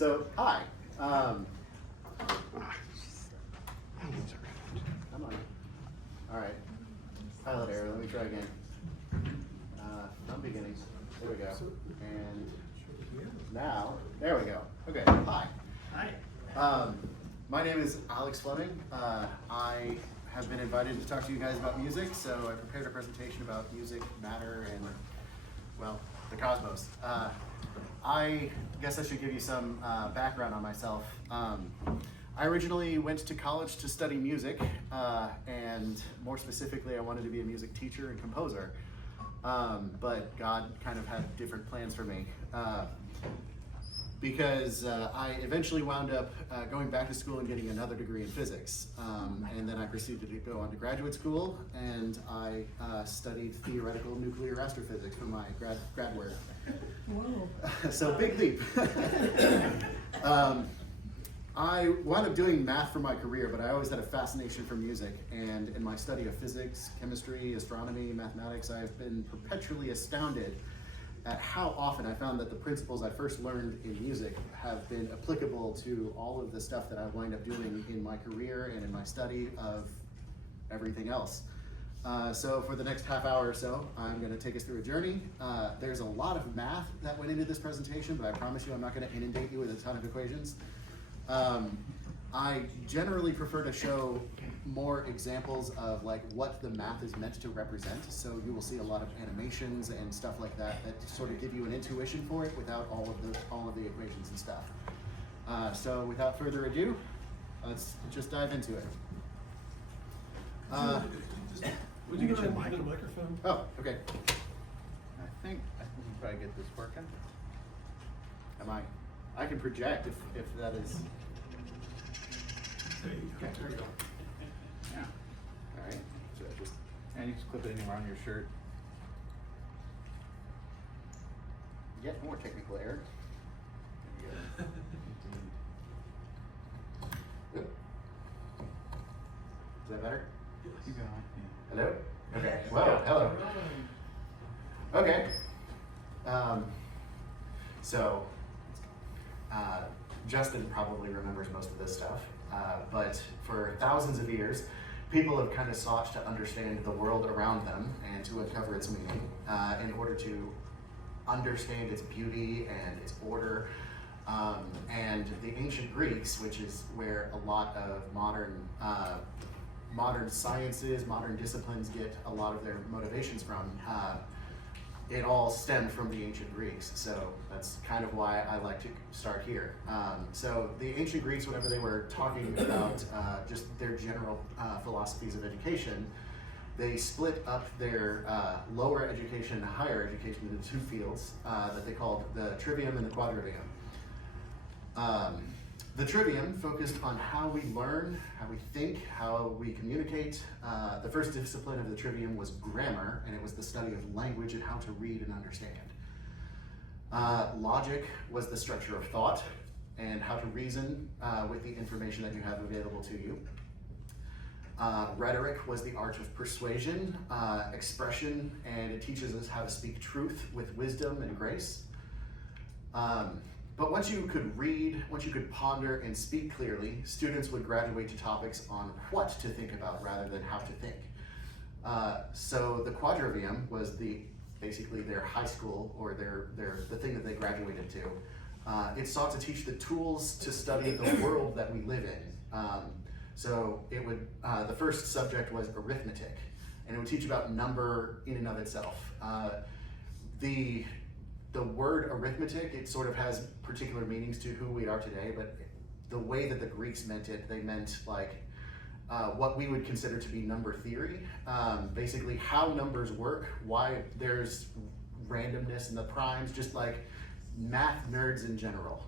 So, hi. I'm on. All right. Pilot error. Let me try again. From beginning. There we go. And now, there we go. Okay. Hi. Hi. My name is Alex Fleming. I have been invited to talk to you guys about music, so I prepared a presentation about music, matter, and, well, the cosmos. I guess I should give you some background on myself. I originally went to college to study music, and more specifically, I wanted to be a music teacher and composer. But God kind of had different plans for me. Because I eventually wound up going back to school and getting another degree in physics. And then I proceeded to go on to graduate school, and I studied theoretical nuclear astrophysics for my grad work. Whoa. So big leap. I wound up doing math for my career, but I always had a fascination for music. And in my study of physics, chemistry, astronomy, mathematics, I've been perpetually astounded at how often I found that the principles I first learned in music have been applicable to all of the stuff that I wind up doing in my career and in my study of everything else. So for the next half hour or so, I'm going to take us through a journey. There's a lot of math that went into this presentation, but I promise you I'm not going to inundate you with a ton of equations. I generally prefer to show more examples of like what the math is meant to represent. So you will see a lot of animations and stuff like that that sort of give you an intuition for it without all of the equations and stuff. So without further ado, let's just dive into it. Would you get your microphone? Oh, okay. I think we can probably get this working. I can project if that is. There you go. Okay. There you go. Yeah. All right. So just And you just clip it anywhere on your shirt. yet more technical error. There we go. Is that better? Keep going. Hello? Okay. Whoa, hello. Okay. So, Justin probably remembers most of this stuff, but for thousands of years, people have kind of sought to understand the world around them and to uncover its meaning in order to understand its beauty and its order. And the ancient Greeks, which is where a lot of modern sciences, modern disciplines get a lot of their motivations from, it all stemmed from the ancient Greeks. So that's kind of why I like to start here. So the ancient Greeks, whenever they were talking about just their general philosophies of education, they split up their lower education and higher education into two fields that they called the trivium and the quadrivium. The trivium focused on how we learn, how we think, how we communicate. The first discipline of the trivium was grammar, and it was the study of language and how to read and understand. Logic was the structure of thought and how to reason with the information that you have available to you. Rhetoric was the art of persuasion, expression, and it teaches us how to speak truth with wisdom and grace. But once you could read, once you could ponder and speak clearly, students would graduate to topics on what to think about rather than how to think. So the quadrivium was basically their high school or the thing that they graduated to. It sought to teach the tools to study the world that we live in. So it would the first subject was arithmetic, and it would teach about number in and of itself. The word arithmetic, it sort of has particular meanings to who we are today, but the way that the Greeks meant it, they meant like what we would consider to be number theory. Basically how numbers work, why there's randomness in the primes, just like math nerds in general.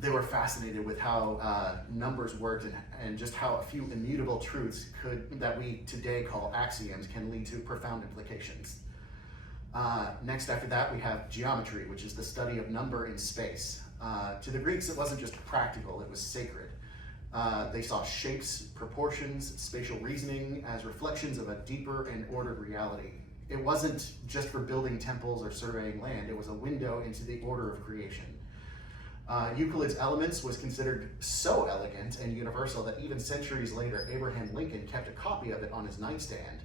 They were fascinated with how numbers worked and just how a few immutable truths that we today call axioms can lead to profound implications. Next after that, we have geometry, which is the study of number in space. To the Greeks, it wasn't just practical, it was sacred. They saw shapes, proportions, spatial reasoning as reflections of a deeper and ordered reality. It wasn't just for building temples or surveying land, it was a window into the order of creation. Euclid's Elements was considered so elegant and universal that even centuries later, Abraham Lincoln kept a copy of it on his nightstand.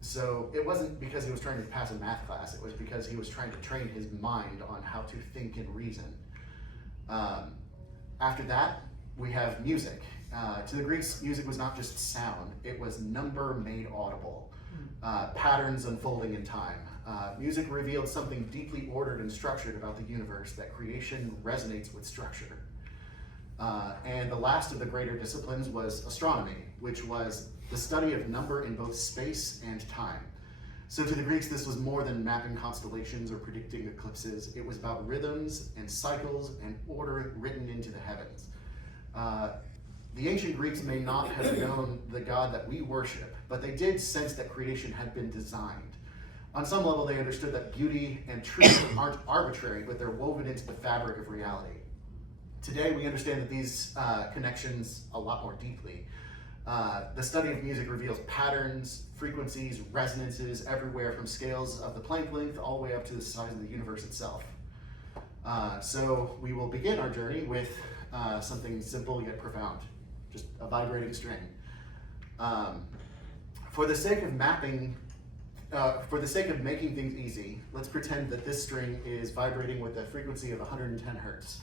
So it wasn't because he was trying to pass a math class, it was because he was trying to train his mind on how to think and reason. After that, we have music. To the Greeks, music was not just sound, it was number made audible, patterns unfolding in time. Music revealed something deeply ordered and structured about the universe, that creation resonates with structure. And the last of the greater disciplines was astronomy, which was the study of number in both space and time. So to the Greeks, this was more than mapping constellations or predicting eclipses. It was about rhythms and cycles and order written into the heavens. The ancient Greeks may not have known the God that we worship, but they did sense that creation had been designed. On some level, they understood that beauty and truth aren't arbitrary, but they're woven into the fabric of reality. Today, we understand that these connections a lot more deeply. The study of music reveals patterns, frequencies, resonances everywhere, from scales of the Planck length all the way up to the size of the universe itself. So we will begin our journey with something simple yet profound, just a vibrating string. For the sake of making things easy, let's pretend that this string is vibrating with a frequency of 110 hertz.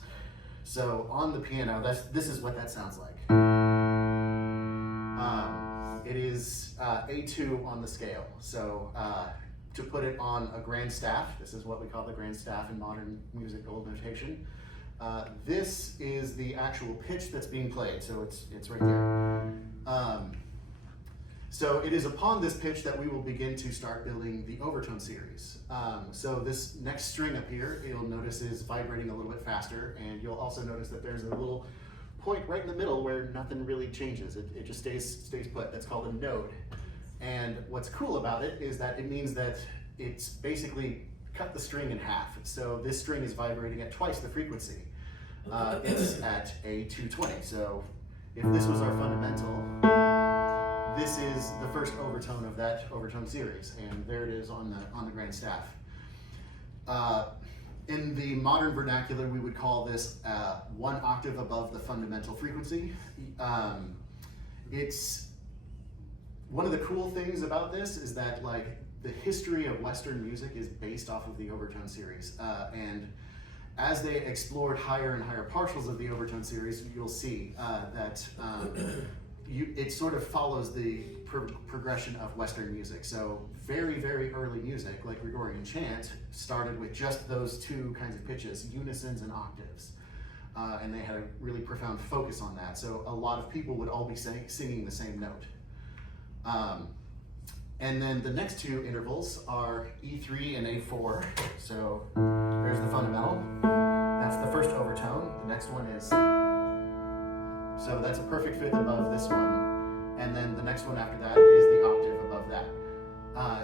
So on the piano, this is what that sounds like. It is A2 on the scale. So to put it on a grand staff, this is what we call the grand staff in modern musical notation. This is the actual pitch that's being played, so it's right there. So it is upon this pitch that we will begin to start building the overtone series. So this next string up here, you'll notice is vibrating a little bit faster, and you'll also notice that there's a little point right in the middle where nothing really changes. It just stays put. That's called a node. And what's cool about it is that it means that it's basically cut the string in half. So this string is vibrating at twice the frequency. It's at A220. So if this was our fundamental, this is the first overtone of that overtone series, and there it is on the grand staff. In the modern vernacular, we would call this one octave above the fundamental frequency. It's one of the cool things about this is that like the history of Western music is based off of the overtone series, and as they explored higher and higher partials of the overtone series, you'll see that it sort of follows the progression of Western music. So very, very early music, like Gregorian chant, started with just those two kinds of pitches, unisons and octaves. And they had a really profound focus on that. So a lot of people would all be singing the same note. And then the next two intervals are E3 and A4. So there's the fundamental. That's the first overtone. The next one is, so that's a perfect fifth above this one. And then the next one after that is the octave above that.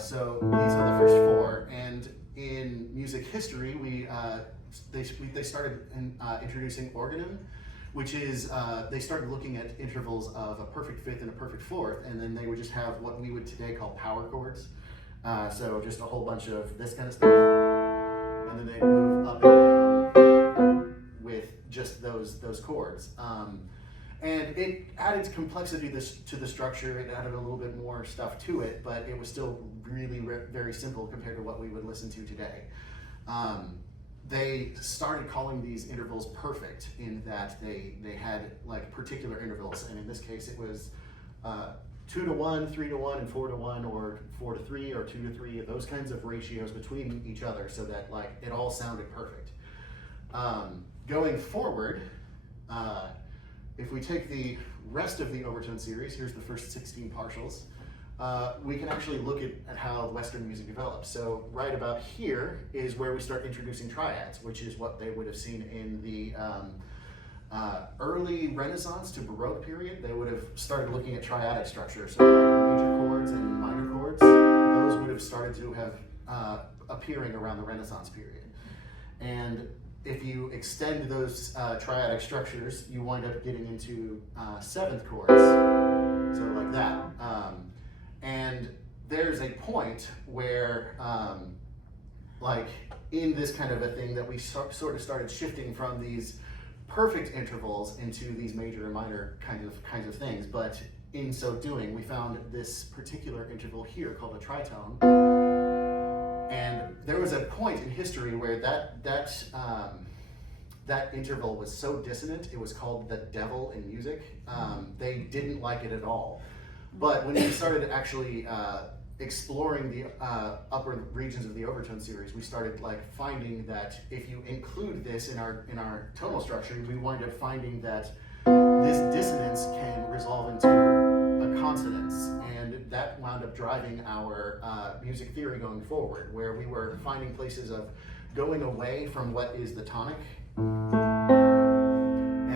So these are the first four. And in music history, they started introducing organon, which is, they started looking at intervals of a perfect fifth and a perfect fourth, and then they would just have what we would today call power chords. So just a whole bunch of this kind of stuff. And then they move up and down with just those chords. And it added complexity to the structure. It added a little bit more stuff to it, but it was still really very simple compared to what we would listen to today. They started calling these intervals perfect in that they had like particular intervals, and in this case it was 2 to 1, 3 to 1, and 4 to 1, or 4 to 3, or 2 to 3, those kinds of ratios between each other, so that like it all sounded perfect. Going forward, if we take the rest of the overtone series, here's the first 16 partials, we can actually look at how Western music develops. So right about here is where we start introducing triads, which is what they would have seen in the early Renaissance to Baroque period. They would have started looking at triadic structure. So like major chords and minor chords, those would have started to have appearing around the Renaissance period. And if you extend those triadic structures, you wind up getting into seventh chords, so like that. And there's a point where, like in this kind of a thing that we sort of started shifting from these perfect intervals into these major and minor kinds of things. But in so doing, we found this particular interval here called a tritone. And there was a point in history where that interval was so dissonant, it was called the devil in music. They didn't like it at all. But when we started actually exploring the upper regions of the overtone series, we started like finding that if you include this in our tonal structure, we wind up finding that this dissonance can resolve into a consonance, and that wound up driving our music theory going forward, where we were finding places of going away from what is the tonic, and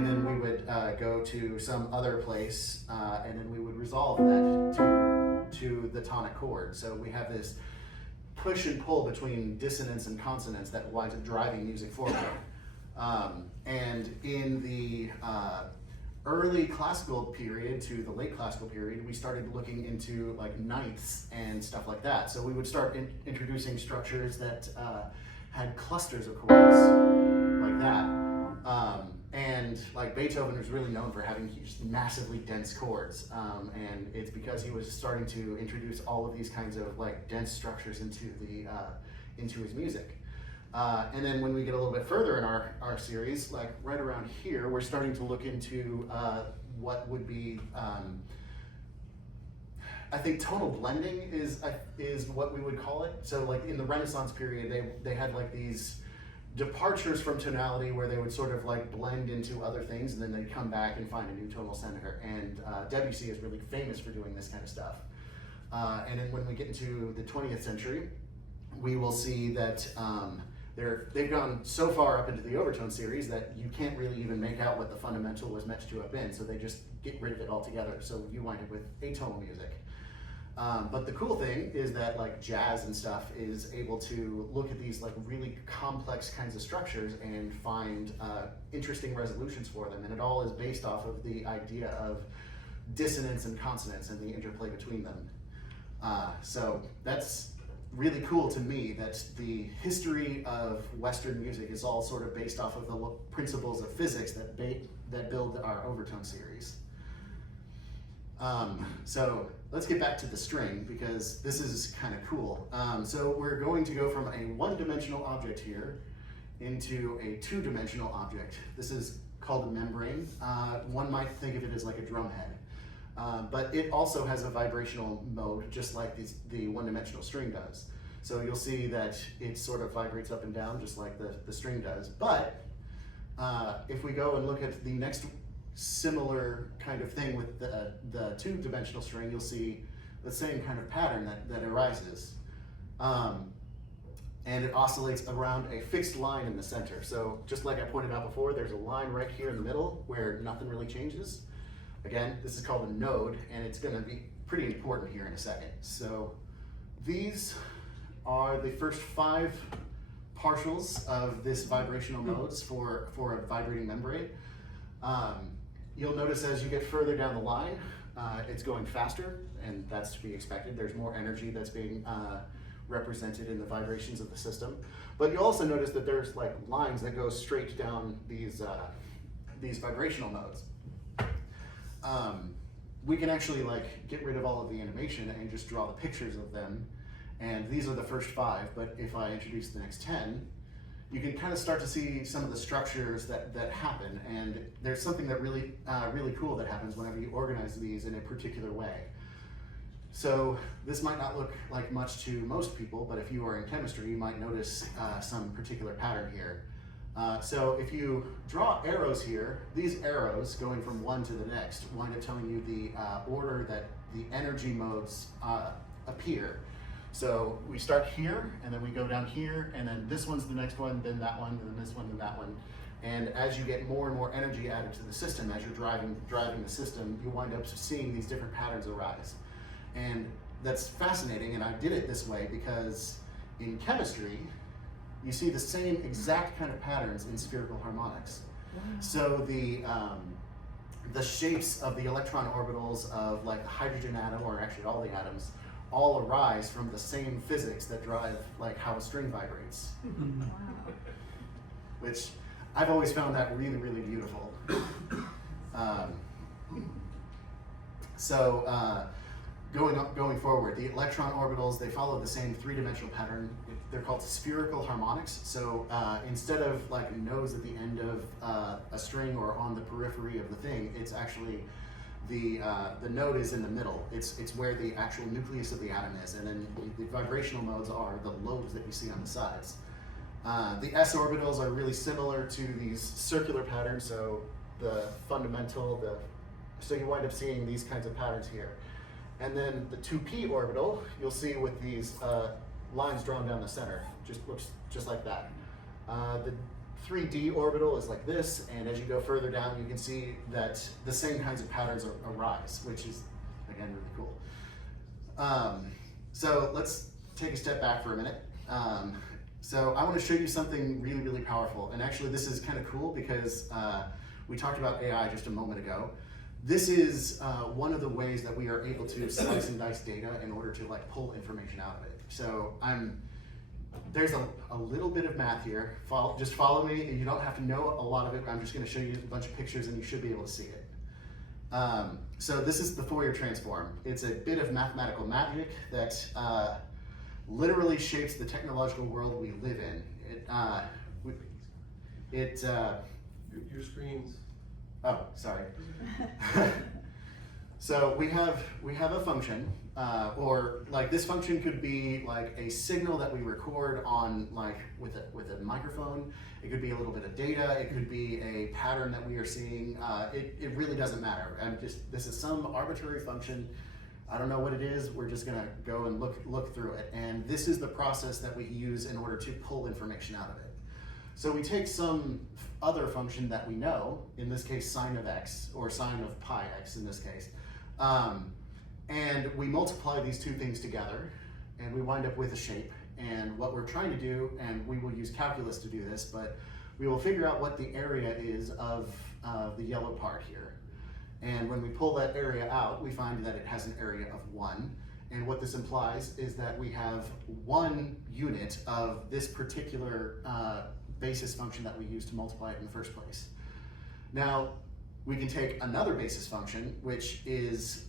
then we would go to some other place, and then we would resolve that to the tonic chord. So we have this push and pull between dissonance and consonance that winds up driving music forward. And in the early classical period to the late classical period, we started looking into like ninths and stuff like that. So we would start introducing structures that had clusters of chords like that. And like Beethoven was really known for having just massively dense chords. And it's because he was starting to introduce all of these kinds of like dense structures into his music. And then when we get a little bit further in our series, like right around here, we're starting to look into what would be, I think tonal blending is what we would call it. So like in the Renaissance period, they had like these departures from tonality where they would sort of like blend into other things, and then they'd come back and find a new tonal center. And Debussy is really famous for doing this kind of stuff. And then when we get into the 20th century, we will see that they've gone so far up into the overtone series that you can't really even make out what the fundamental was meant to have been, so they just get rid of it altogether. So you wind up with atonal music. But the cool thing is that like jazz and stuff is able to look at these like really complex kinds of structures and find interesting resolutions for them, and it all is based off of the idea of dissonance and consonance and the interplay between them. So that's really cool to me, that the history of Western music is all sort of based off of the principles of physics that build our overtone series. So let's get back to the string, because this is kind of cool. So we're going to go from a one-dimensional object here into a two-dimensional object. This is called a membrane. One might think of it as like a drum head. But it also has a vibrational mode, just like the one-dimensional string does. So you'll see that it sort of vibrates up and down, just like the string does. But if we go and look at the next similar kind of thing with the two-dimensional string, you'll see the same kind of pattern that arises. And it oscillates around a fixed line in the center. So just like I pointed out before, there's a line right here in the middle where nothing really changes. Again, this is called a node, and it's going to be pretty important here in a second. So these are the first 5 partials of this vibrational modes for a vibrating membrane. You'll notice as you get further down the line, it's going faster, and that's to be expected. There's more energy that's being represented in the vibrations of the system. But you'll also notice that there's like lines that go straight down these vibrational modes. We can actually like get rid of all of the animation and just draw the pictures of them. And these are the first 5, but if I introduce the next 10, you can kind of start to see some of the structures that happen. And there's something that really cool that happens whenever you organize these in a particular way. So this might not look like much to most people, but if you are in chemistry, you might notice some particular pattern here. So if you draw arrows here, these arrows going from one to the next wind up telling you the order that the energy modes appear. So we start here, and then we go down here, and then this one's the next one, then that one, then this one, then that one. And as you get more and more energy added to the system, as you're driving the system, you wind up seeing these different patterns arise. And that's fascinating, and I did it this way because in chemistry, you see the same exact kind of patterns in spherical harmonics. Wow. So the shapes of the electron orbitals of like the hydrogen atom, or actually all the atoms, all arise from the same physics that drive like how a string vibrates. Wow. Which I've always found that really, really beautiful. Going forward, the electron orbitals, they follow the same three-dimensional pattern. They're called spherical harmonics. So instead of like nodes at the end of a string or on the periphery of the thing, it's actually the node is in the middle. It's where the actual nucleus of the atom is, and then the vibrational modes are the lobes that you see on the sides. The s orbitals are really similar to these circular patterns. So the fundamental, so you wind up seeing these kinds of patterns here. And then the 2p orbital, you'll see with these lines drawn down the center, just looks just like that. The 3d orbital is like this, and as you go further down, you can see that the same kinds of patterns arise, which is, again, really cool. So let's take a step back for a minute. So I want to show you something really, really powerful. And actually, this is kind of cool because we talked about AI just a moment ago. This is one of the ways that we are able to slice and dice data in order to like pull information out of it. So there's a little bit of math here. Just follow me. You don't have to know a lot of it. I'm just going to show you a bunch of pictures and you should be able to see it. So this is the Fourier transform. It's a bit of mathematical magic that literally shapes the technological world we live in. Your screen's. Oh, sorry. So we have a function, or like this function could be like a signal that we record on like with a microphone. It could be a little bit of data. It could be a pattern that we are seeing. It really doesn't matter. This is some arbitrary function. I don't know what it is. We're just gonna go and look through it. And this is the process that we use in order to pull information out of it. So we take some other function that we know, in this case sine of x, or sine of pi x in this case, and we multiply these two things together, and we wind up with a shape. And what we're trying to do, and we will use calculus to do this, but we will figure out what the area is of the yellow part here. And when we pull that area out, we find that it has an area of 1. And what this implies is that we have 1 unit of this particular basis function that we use to multiply it in the first place. Now, we can take another basis function, which is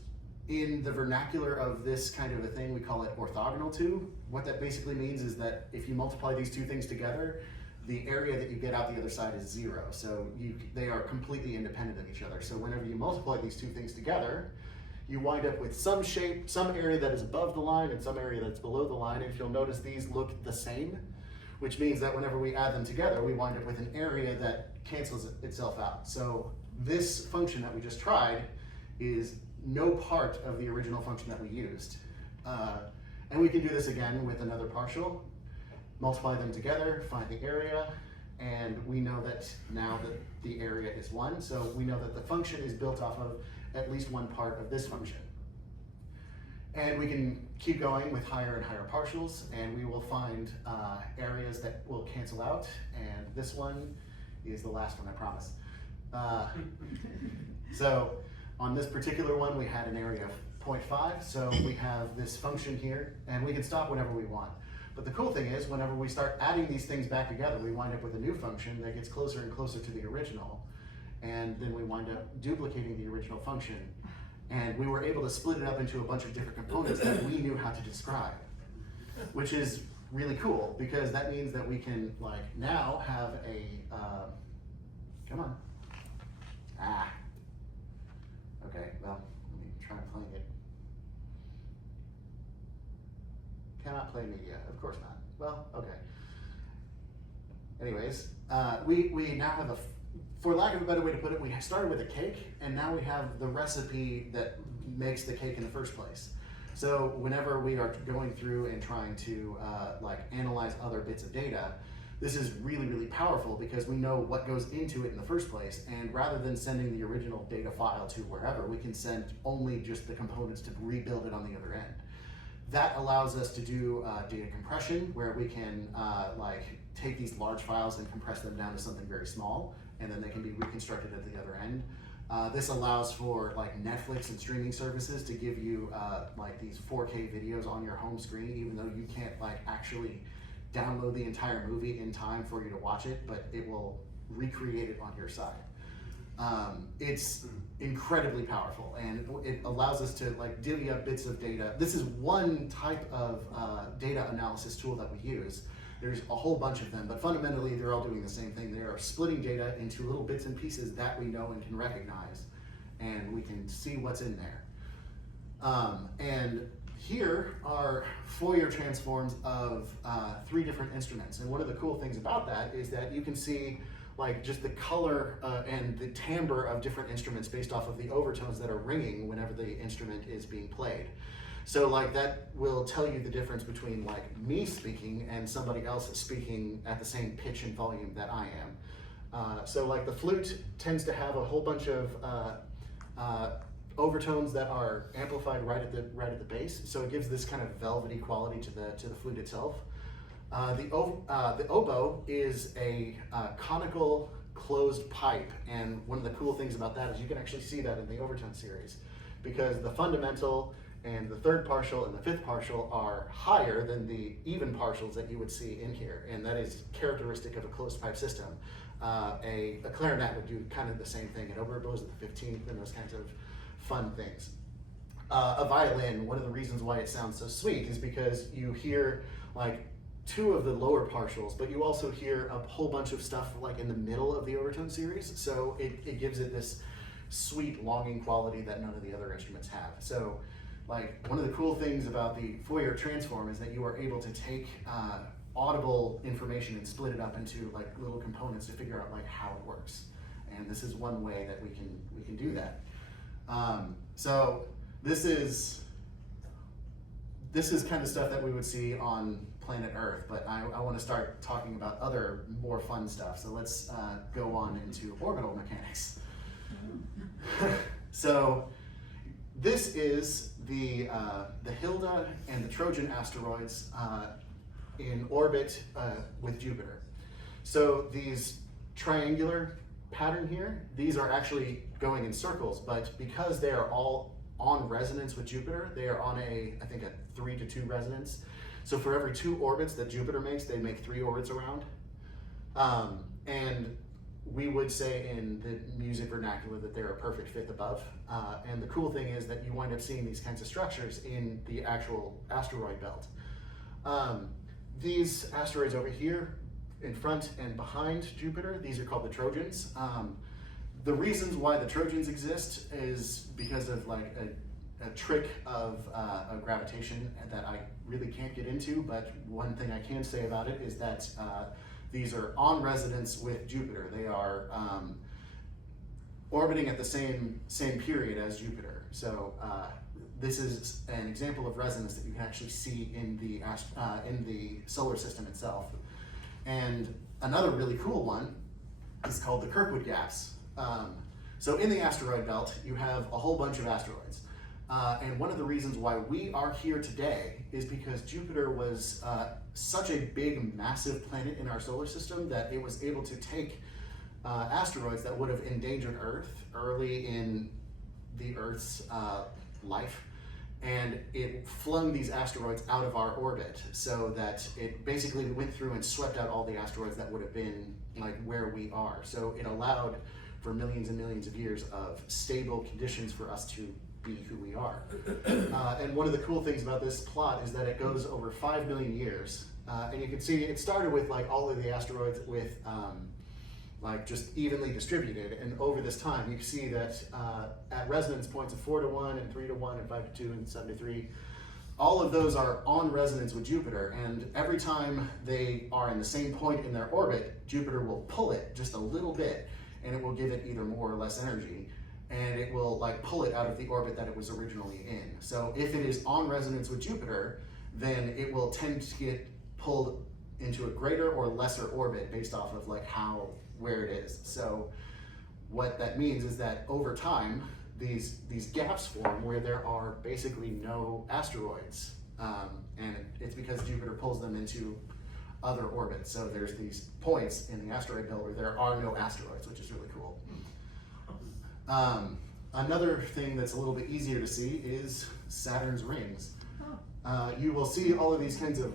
in the vernacular of this kind of a thing, we call it orthogonal to. What that basically means is that if you multiply these two things together, the area that you get out the other side is 0. So they are completely independent of each other. So whenever you multiply these two things together, you wind up with some shape, some area that is above the line and some area that's below the line. And if you'll notice, these look the same, which means that whenever we add them together, we wind up with an area that cancels itself out. So this function that we just tried is no part of the original function that we used. And we can do this again with another partial. Multiply them together, find the area, and we know that now that the area is 1, so we know that the function is built off of at least one part of this function. And we can keep going with higher and higher partials, and we will find areas that will cancel out, and this one is the last one, I promise. So on this particular one, we had an area of 0.5, so we have this function here, and we can stop whenever we want. But the cool thing is, whenever we start adding these things back together, we wind up with a new function that gets closer and closer to the original, and then we wind up duplicating the original function. And we were able to split it up into a bunch of different components that we knew how to describe, which is really cool because that means that we can like now have a, come on. Okay, well, let me try playing it. Cannot play media, of course not. Well, okay. Anyways, we now have for lack of a better way to put it, we started with a cake, and now we have the recipe that makes the cake in the first place. So whenever we are going through and trying to like analyze other bits of data, this is really, really powerful because we know what goes into it in the first place, and rather than sending the original data file to wherever, we can send only just the components to rebuild it on the other end. That allows us to do data compression, where we can like take these large files and compress them down to something very small, and then they can be reconstructed at the other end. This allows for like Netflix and streaming services to give you like these 4K videos on your home screen, even though you can't like actually download the entire movie in time for you to watch it, but it will recreate it on your side. It's incredibly powerful, and it allows us to like divvy up bits of data. This is one type of data analysis tool that we use. There's a whole bunch of them, but fundamentally they're all doing the same thing. They are splitting data into little bits and pieces that we know and can recognize, and we can see what's in there. And here are Fourier transforms of 3 different instruments. And one of the cool things about that is that you can see like just the color and the timbre of different instruments based off of the overtones that are ringing whenever the instrument is being played. So like that will tell you the difference between like me speaking and somebody else speaking at the same pitch and volume that I am. So like the flute tends to have a whole bunch of overtones that are amplified right at the base, so it gives this kind of velvety quality to the flute itself. The oboe is a conical closed pipe, and one of the cool things about that is you can actually see that in the overtone series, because the fundamental and the third partial and the fifth partial are higher than the even partials that you would see in here, and that is characteristic of a closed pipe system. A clarinet would do kind of the same thing, and oboes at the 15th, and those kinds of fun things. A violin, one of the reasons why it sounds so sweet is because you hear like 2 of the lower partials, but you also hear a whole bunch of stuff like in the middle of the overtone series, so it gives it this sweet longing quality that none of the other instruments have. So like one of the cool things about the Fourier transform is that you are able to take audible information and split it up into like little components to figure out like how it works. And this is one way that we can do that. So this is kind of stuff that we would see on planet Earth, but I want to start talking about other more fun stuff. So let's go on into orbital mechanics. So this is the Hilda and the Trojan asteroids in orbit with Jupiter. So these triangular pattern here, these are actually going in circles, but because they are all on resonance with Jupiter, they are on I think a 3-to-2 resonance. So for every 2 orbits that Jupiter makes, they make 3 orbits around. And we would say in the music vernacular that they're a perfect fifth above. And the cool thing is that you wind up seeing these kinds of structures in the actual asteroid belt. These asteroids over here, in front and behind Jupiter, these are called the Trojans. The reasons why the Trojans exist is because of like a trick of gravitation that I really can't get into, but one thing I can say about it is that these are on resonance with Jupiter. They are orbiting at the same period as Jupiter. So this is an example of resonance that you can actually see in the solar system itself. And another really cool one is called the Kirkwood gaps. So in the asteroid belt, you have a whole bunch of asteroids. And one of the reasons why we are here today is because Jupiter was such a big, massive planet in our solar system that it was able to take asteroids that would have endangered Earth early in the Earth's life, and it flung these asteroids out of our orbit, so that it basically went through and swept out all the asteroids that would have been like where we are. So it allowed for millions and millions of years of stable conditions for us to be who we are. And one of the cool things about this plot is that it goes over 5 million years. And you can see it started with like all of the asteroids with like just evenly distributed. And over this time, you can see that at resonance points of 4-to-1 and 3-to-1 and 5-to-2 and 7-to-3, all of those are on resonance with Jupiter. And every time they are in the same point in their orbit, Jupiter will pull it just a little bit, and it will give it either more or less energy, and it will like pull it out of the orbit that it was originally in. So if it is on resonance with Jupiter, then it will tend to get pulled into a greater or lesser orbit based off of like where it is. So what that means is that over time, these gaps form where there are basically no asteroids, and it's because Jupiter pulls them into other orbits. So there's these points in the asteroid belt where there are no asteroids, which is really cool. Another thing that's a little bit easier to see is Saturn's rings. You will see all of these kinds of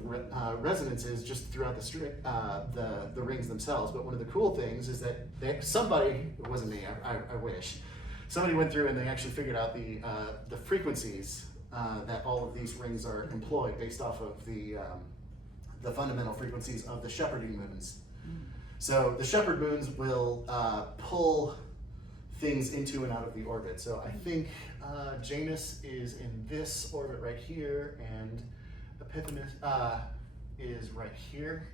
resonances just throughout the rings themselves. But one of the cool things is that somebody, it wasn't me, I wish, somebody went through and they actually figured out the frequencies that all of these rings are employed based off of the fundamental frequencies of the shepherding moons. So the shepherd moons will pull things into and out of the orbit. So I think Janus is in this orbit right here, and Epiphanes is right here.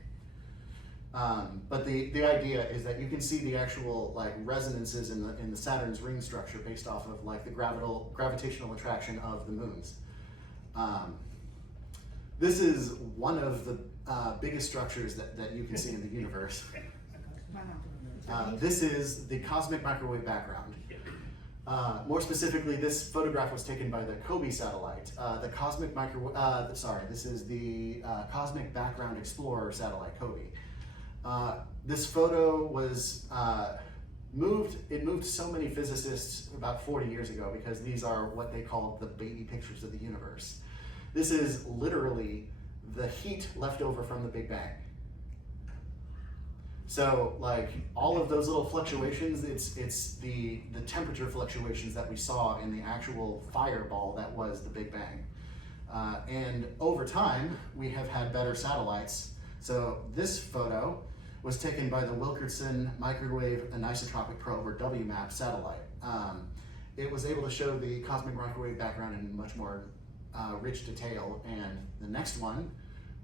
But the idea is that you can see the actual like resonances in the Saturn's ring structure based off of like the gravitational attraction of the moons. This is one of the biggest structures that you can see in the universe. This is the cosmic microwave background. More specifically, this photograph was taken by the COBE satellite. This is the Cosmic Background Explorer satellite, COBE. This photo was moved so many physicists about 40 years ago because these are what they call the baby pictures of the universe. This is literally the heat left over from the Big Bang. So like all of those little fluctuations, it's the temperature fluctuations that we saw in the actual fireball that was the Big Bang. And over time, we have had better satellites. So this photo was taken by the Wilkerson Microwave Anisotropic Probe, or WMAP satellite. It was able to show the cosmic microwave background in much more rich detail. And the next one,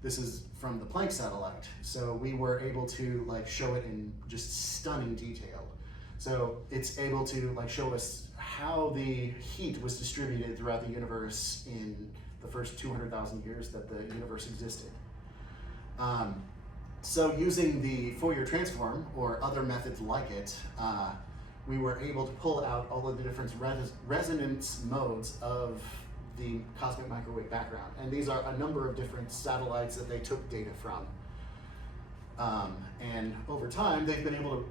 this is from the Planck satellite. So we were able to like show it in just stunning detail. So it's able to like show us how the heat was distributed throughout the universe in the first 200,000 years that the universe existed. So using the Fourier transform or other methods like it, we were able to pull out all of the different resonance modes of the cosmic microwave background. And these are a number of different satellites that they took data from. And over time, they've been able to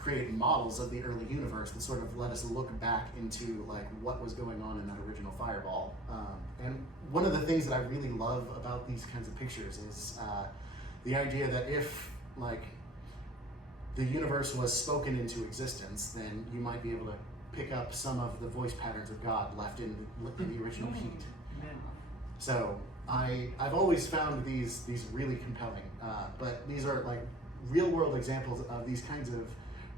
create models of the early universe that sort of let us look back into like what was going on in that original fireball. And one of the things that I really love about these kinds of pictures is the idea that if like the universe was spoken into existence, then you might be able to pick up some of the voice patterns of God left in the original heat. So I've always found these really compelling, but these are like real world examples of these kinds of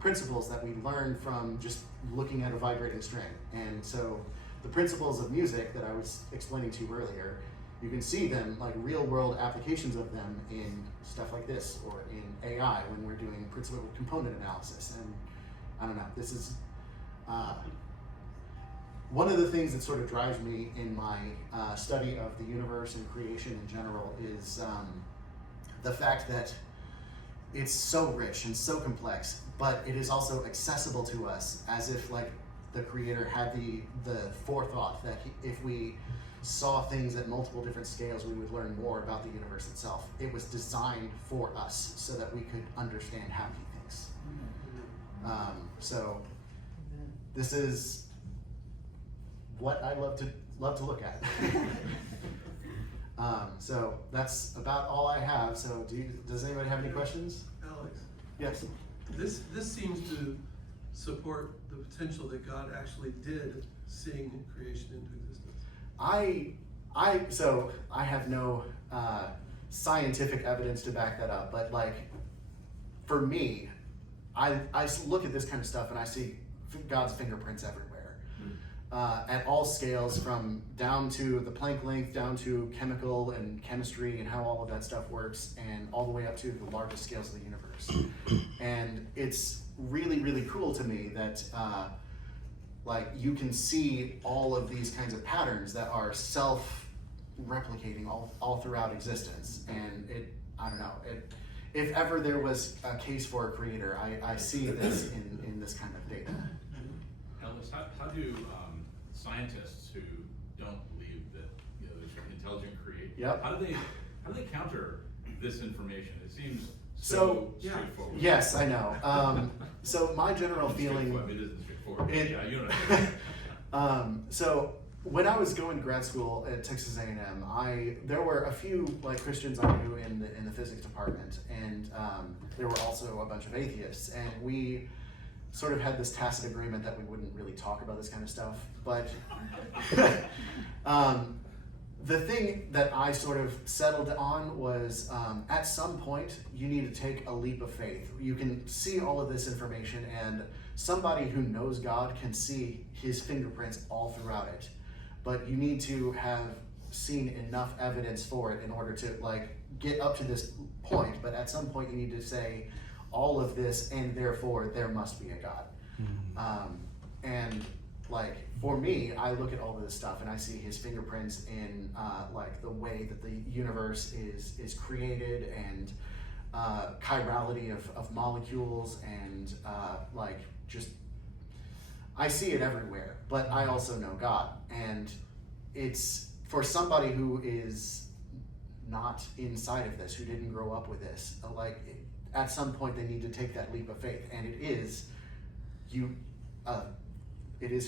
principles that we learn from just looking at a vibrating string. And so the principles of music that I was explaining to you earlier, you can see them like real world applications of them in stuff like this, or in AI when we're doing principal component analysis. And I don't know, this is one of the things that sort of drives me in my study of the universe and creation in general is the fact that it's so rich and so complex, but it is also accessible to us, as if like the creator had the forethought that if we saw things at multiple different scales, we would learn more about the universe itself. It was designed for us so that we could understand how he thinks. So this is what I love to look at. So that's about all I have. So does anybody have any questions? Alex, Yes. this seems to support the potential that God actually did sing creation into existence. I have no scientific evidence to back that up, but like for me, I look at this kind of stuff and I see God's fingerprints everywhere. At all scales, from down to the Planck length, down to chemical and chemistry and how all of that stuff works, and all the way up to the largest scales of the universe. And it's really, really cool to me that like you can see all of these kinds of patterns that are self-replicating all throughout existence. And I don't know, if ever there was a case for a creator, I see this in this kind of data. Elvis, how do scientists who don't believe that there's an intelligent creator, Yep. how do they counter this information? It seems So, straightforward. yes, I know. So my general feeling. Straightforward. It isn't straightforward. It- Yeah, you know. So when I was going to grad school at Texas A&M, there were a few like Christians I knew in the physics department, and there were also a bunch of atheists, and we sort of had this tacit agreement that we wouldn't really talk about this kind of stuff. But the thing that I sort of settled on was at some point you need to take a leap of faith. You can see all of this information, and somebody who knows God can see his fingerprints all throughout it. But you need to have seen enough evidence for it in order to like get up to this point. But at some point you need to say all of this, and therefore there must be a God. And like for me, I look at all of this stuff and I see his fingerprints in like the way that the universe is created, and chirality of molecules, and like just I see it everywhere. But I also know God, and it's for somebody who is not inside of this, who didn't grow up with this, like at some point they need to take that leap of faith, and it is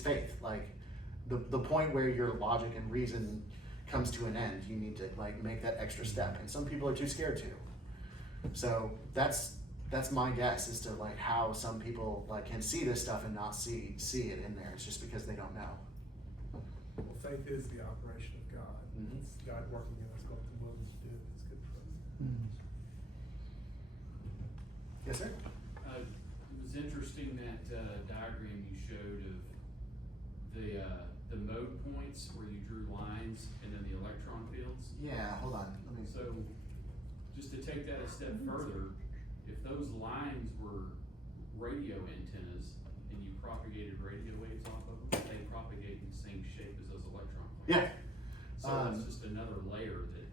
faith. Like the point where your logic and reason comes to an end, you need to like make that extra step, and some people are too scared to. So that's my guess as to like how some people like can see this stuff and not see it in there. It's just because they don't know. Well, faith is the operation of God. Mhm. It's God working in us, both the will and to do it. It's good for us. Yes, sir. It was interesting that diagram you showed of the mode points where you drew lines and then the electron fields. Yeah, hold on. Let me. So just to take that a step further, if those lines were radio antennas and you propagated radio waves off of them, they propagate in the same shape as those electron points. Yeah. So it's just another layer that.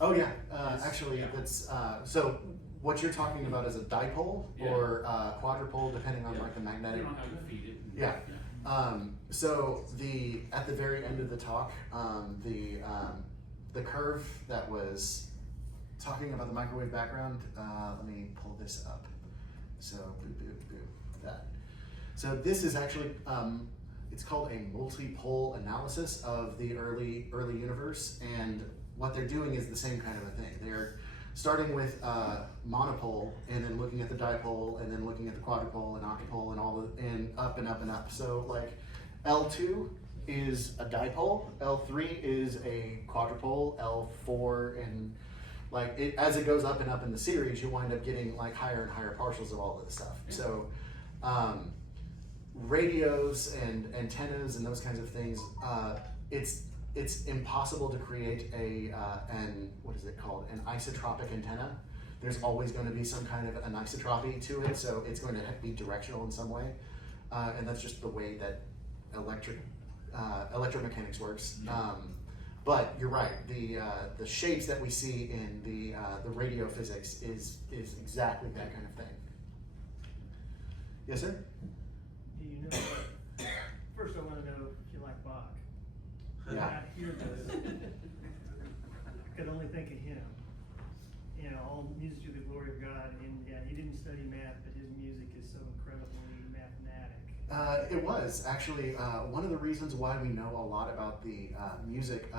Oh yeah. Yes, Actually, yeah. that's so. What you're talking about is a dipole Yeah. or quadrupole, depending on Yeah. like the magnetic. You know how you feed it. And, Yeah. So at the very end of the talk, the curve that was talking about the microwave background. Let me pull this up. So that. So this is actually it's called a multi-pole analysis of the early universe, and what they're doing is the same kind of a thing. They're starting with monopole, and then looking at the dipole, and then looking at the quadrupole and octopole, and up and up and up. So like L2 is a dipole, L3 is a quadrupole, L4, and like as it goes up and up in the series, you wind up getting like higher and higher partials of all of this stuff. So radios and antennas and those kinds of things, it's impossible to create an isotropic antenna. There's always going to be some kind of anisotropy to it, so it's going to be directional in some way, and that's just the way that electromechanics works. But you're right. The shapes that we see in the radio physics is exactly that kind of thing. Yes, sir. Do you know what? First, I want to know if you like Bach. Yeah. I hear this. I could only think of him. You know, all music to the glory of God. And yeah, he didn't study math, but his music is so incredibly mathematic. It was actually one of the reasons why we know a lot about the music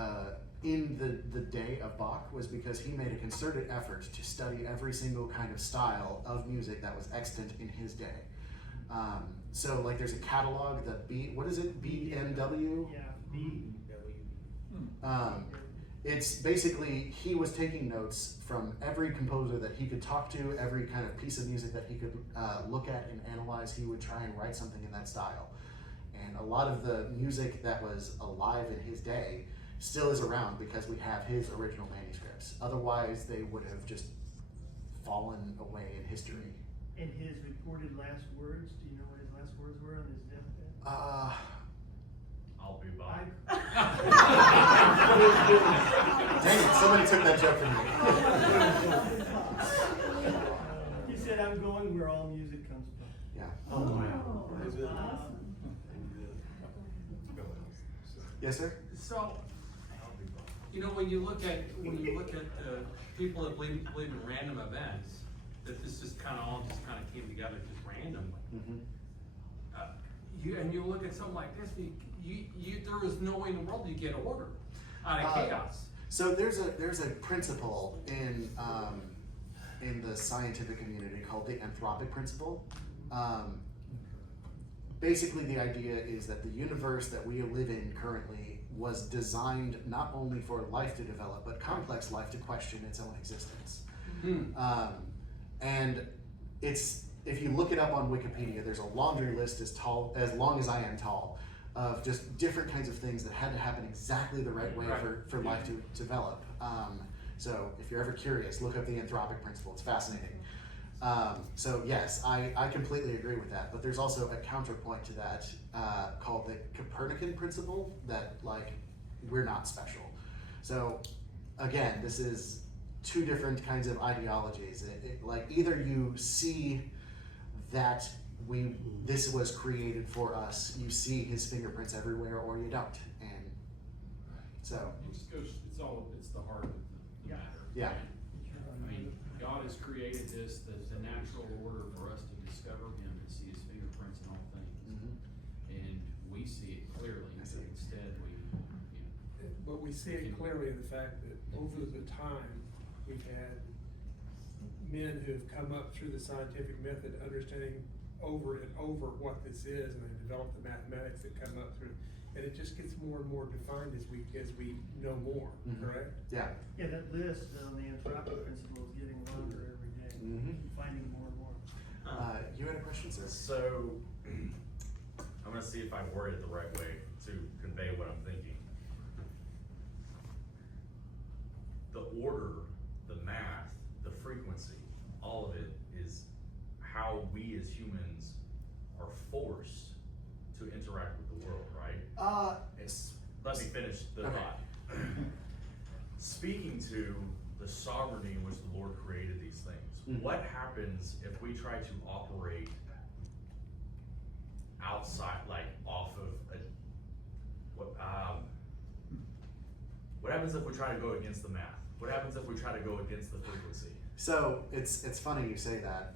in the day of Bach was because he made a concerted effort to study every single kind of style of music that was extant in his day. So like there's a catalog, what is it, BMW? Yeah, B. It's basically, he was taking notes from every composer that he could talk to, every kind of piece of music that he could look at and analyze. He would try and write something in that style. And a lot of the music that was alive in his day still is around because we have his original manuscripts. Otherwise, they would have just fallen away in history. And his reported last words, do you know what his last words were on his deathbed? I'll be Bob. Dang it, somebody took that joke from me. He said, "I'm going where all music comes from." Yeah. Oh, wow. Yes, sir? So, you know, when you look at people that believe in random events, that this just kind of came together just randomly. Mm-hmm. You look at something like this, there is no way in the world you get order out of chaos. So there's a principle in the scientific community called the anthropic principle. Basically, the idea is that the universe that we live in currently was designed not only for life to develop, but complex life to question its own existence. And if you look it up on Wikipedia, there's a laundry list as long as I am tall, of just different kinds of things that had to happen exactly the right way for life to develop. So if you're ever curious, look up the anthropic principle. It's fascinating. So yes, I completely agree with that. But there's also a counterpoint to that called the Copernican principle, that like we're not special. So again, this is two different kinds of ideologies. Like either you see that this was created for us, you see his fingerprints everywhere, or you don't. And so It just goes, it's the heart of the matter. Yeah. I mean, God has created this, the natural order for us to discover him and see his fingerprints in all things. Mhm. And we see it clearly, I but see. instead But we see it clearly in the fact that over the time, we've had men who have come up through the scientific method, understanding over and over what this is, and they develop the mathematics that come up through. And it just gets more and more defined as we know more, Mhm. correct? Yeah. Yeah, that list on the anthropic principle is getting longer every day. Mhm. Finding more and more. You had a question, sir? So, I'm gonna see if I word it the right way to convey what I'm thinking. The order, the math, the frequency, all of it is how we as humans are forced to interact with the world, right? Let me finish the Okay. thought. Speaking to the sovereignty in which the Lord created these things, Mhm. what happens if we try to operate outside, like off of what happens if we try to go against the math? What happens if we try to go against the frequency? So it's funny you say that.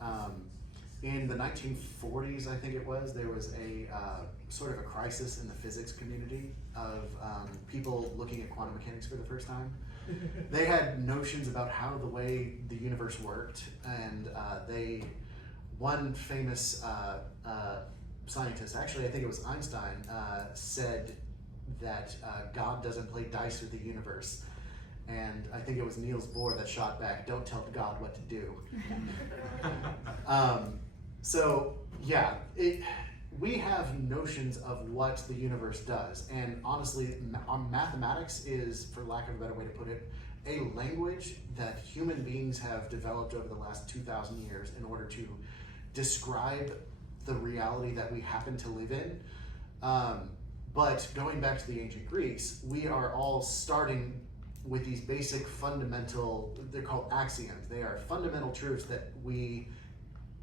In the 1940s, I think it was, there was a sort of a crisis in the physics community of people looking at quantum mechanics for the first time. They had notions about how the way the universe worked, and one famous scientist, actually I think it was Einstein, said that God doesn't play dice with the universe. And I think it was Niels Bohr that shot back, "Don't tell God what to do." So yeah, we have notions of what the universe does, and honestly, mathematics is, for lack of a better way to put it, a language that human beings have developed over the last 2,000 years in order to describe the reality that we happen to live in. But going back to the ancient Greeks, we are all starting with these basic fundamental, they're called axioms. They are fundamental truths that we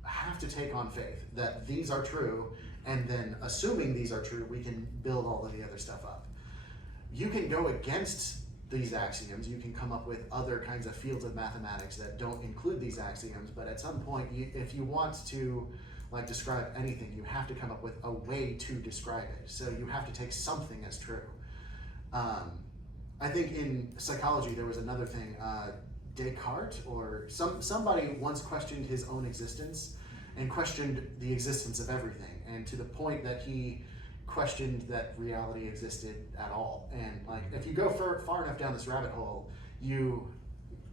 have to take on faith, that these are true, and then assuming these are true, we can build all of the other stuff up. You can go against these axioms, you can come up with other kinds of fields of mathematics that don't include these axioms, but at some point, if you want to describe anything, you have to come up with a way to describe it. So you have to take something as true. I think in psychology there was another thing, Descartes or somebody once questioned his own existence and questioned the existence of everything, and to the point that he questioned that reality existed at all. And if you go far enough down this rabbit hole, you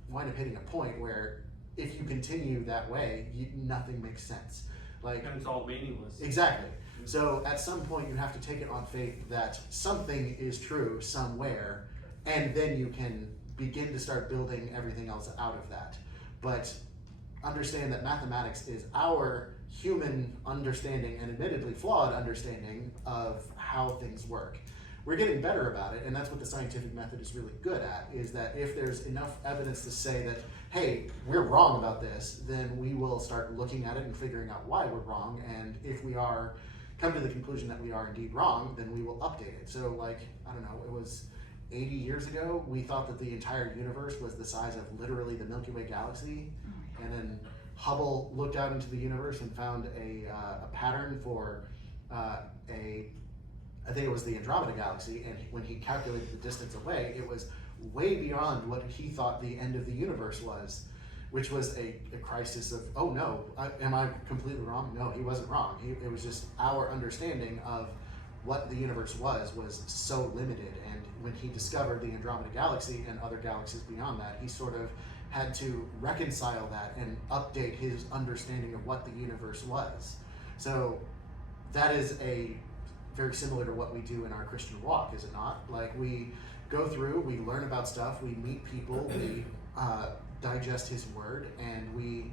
wind up hitting a point where if you continue that way, nothing makes sense. And it's all meaningless. Exactly. So at some point you have to take it on faith that something is true somewhere, and then you can begin to start building everything else out of that. But understand that mathematics is our human understanding, and admittedly flawed understanding, of how things work. We're getting better about it, and that's what the scientific method is really good at, is that if there's enough evidence to say that, hey, we're wrong about this, then we will start looking at it and figuring out why we're wrong, and if we come to the conclusion that we are indeed wrong, then we will update it. So I don't know, it was 80 years ago, we thought that the entire universe was the size of literally the Milky Way galaxy, and then Hubble looked out into the universe and found a pattern for I think it was the Andromeda galaxy, and when he calculated the distance away, it was way beyond what he thought the end of the universe was, which was a crisis of, oh no, am I completely wrong? No, he wasn't wrong. It was just our understanding of what the universe was so limited, and when he discovered the Andromeda galaxy and other galaxies beyond that, he sort of had to reconcile that and update his understanding of what the universe was. So that is very similar to what we do in our Christian walk, is it not? Like, we go through, we learn about stuff, we meet people, we digest his word, and we